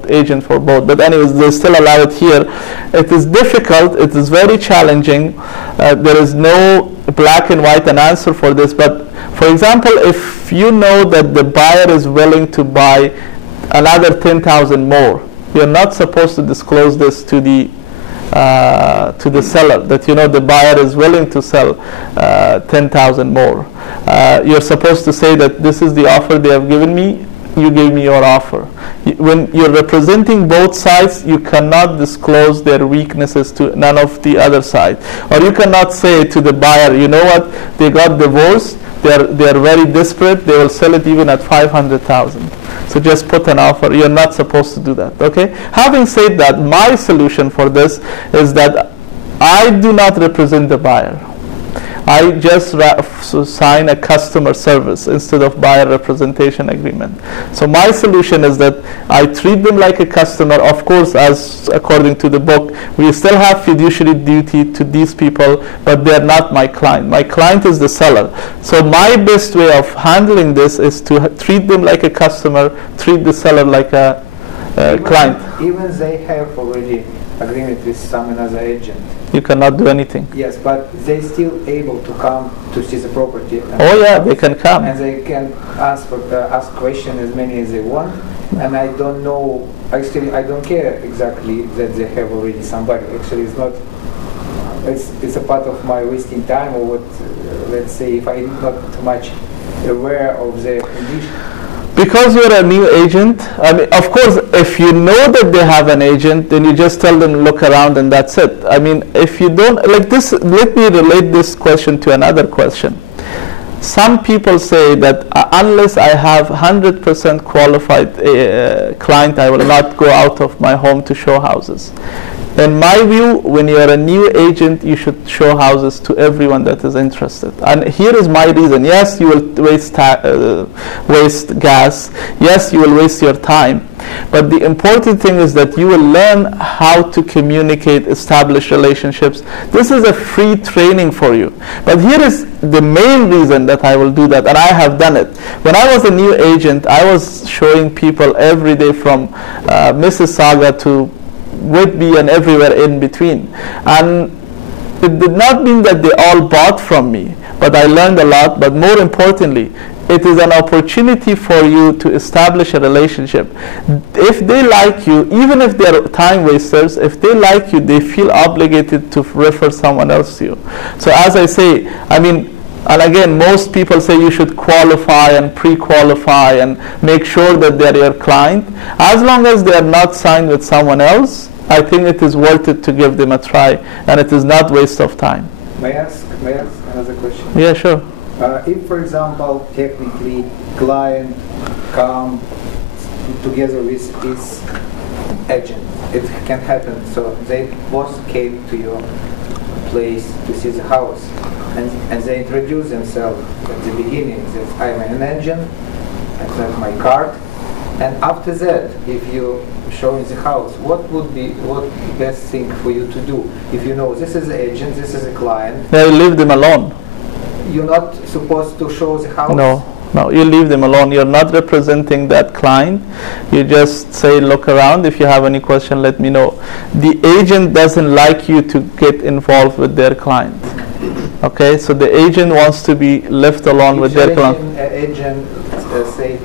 agent for both. But anyways, they still allow it here. It is difficult. It is very challenging. There is no black and white answer for this. But for example, if you know that the buyer is willing to buy another 10,000 more, you're not supposed to disclose this to the seller, that you know the buyer is willing to sell 10,000 more. You're supposed to say that this is the offer they have given me, you gave me your offer. When you're representing both sides, you cannot disclose their weaknesses to none of the other side. Or you cannot say to the buyer, you know what, they got divorced, they are very desperate, they will sell it even at 500,000. So just put an offer. You're not supposed to do that, okay? Having said that, my solution for this is that I do not represent the buyer. I just sign a customer service instead of buyer representation agreement. So my solution is that I treat them like a customer. Of course, as according to the book, we still have fiduciary duty to these people, but they're not my client. My client is the seller. So my best way of handling this is to treat them like a customer, treat the seller like a client. Even they have already agreement with some another agent. You cannot do anything. Yes, but they still able to come to see the property. Oh yeah, they can come. And they can ask questions as many as they want. And I don't know, actually I don't care exactly that they have already somebody. Actually it's not, it's a part of my wasting time, or what, let's say, if I'm not too much aware of the condition. Because you're a new agent, I mean, of course, if you know that they have an agent, then you just tell them, look around, and that's it. I mean, if you don't, like this, let me relate this question to another question. Some people say that unless I have 100% qualified client, I will not go out of my home to show houses. In my view, when you're a new agent, you should show houses to everyone that is interested. And here is my reason. Yes, you will waste gas. Yes, you will waste your time. But the important thing is that you will learn how to communicate, establish relationships. This is a free training for you. But here is the main reason that I will do that, and I have done it. When I was a new agent, I was showing people every day from Mississauga to Whitby and everywhere in between. And it did not mean that they all bought from me, but I learned a lot. But more importantly, it is an opportunity for you to establish a relationship. If they like you, even if they're time wasters, if they like you, they feel obligated to refer someone else to you. So as I say, I mean, and again, most people say you should qualify and pre-qualify and make sure that they're your client. As long as they are not signed with someone else, I think it is worth it to give them a try, and it is not waste of time. May I ask another question? Yeah, sure. If, for example, technically client come together with his agent, it can happen. So they both came to your place to see the house, and they introduce themselves at the beginning that I'm an agent, I have my card, and after that, if you show in the house, what best thing for you to do? If you know this is the agent, this is a client, Yeah, you leave them alone. you're not supposed to show the house? No, you leave them alone. You're not representing that client. You just say, look around. If you have any question, let me know. The agent doesn't like you to get involved with their client. Okay, so the agent wants to be left alone with their client. Agent say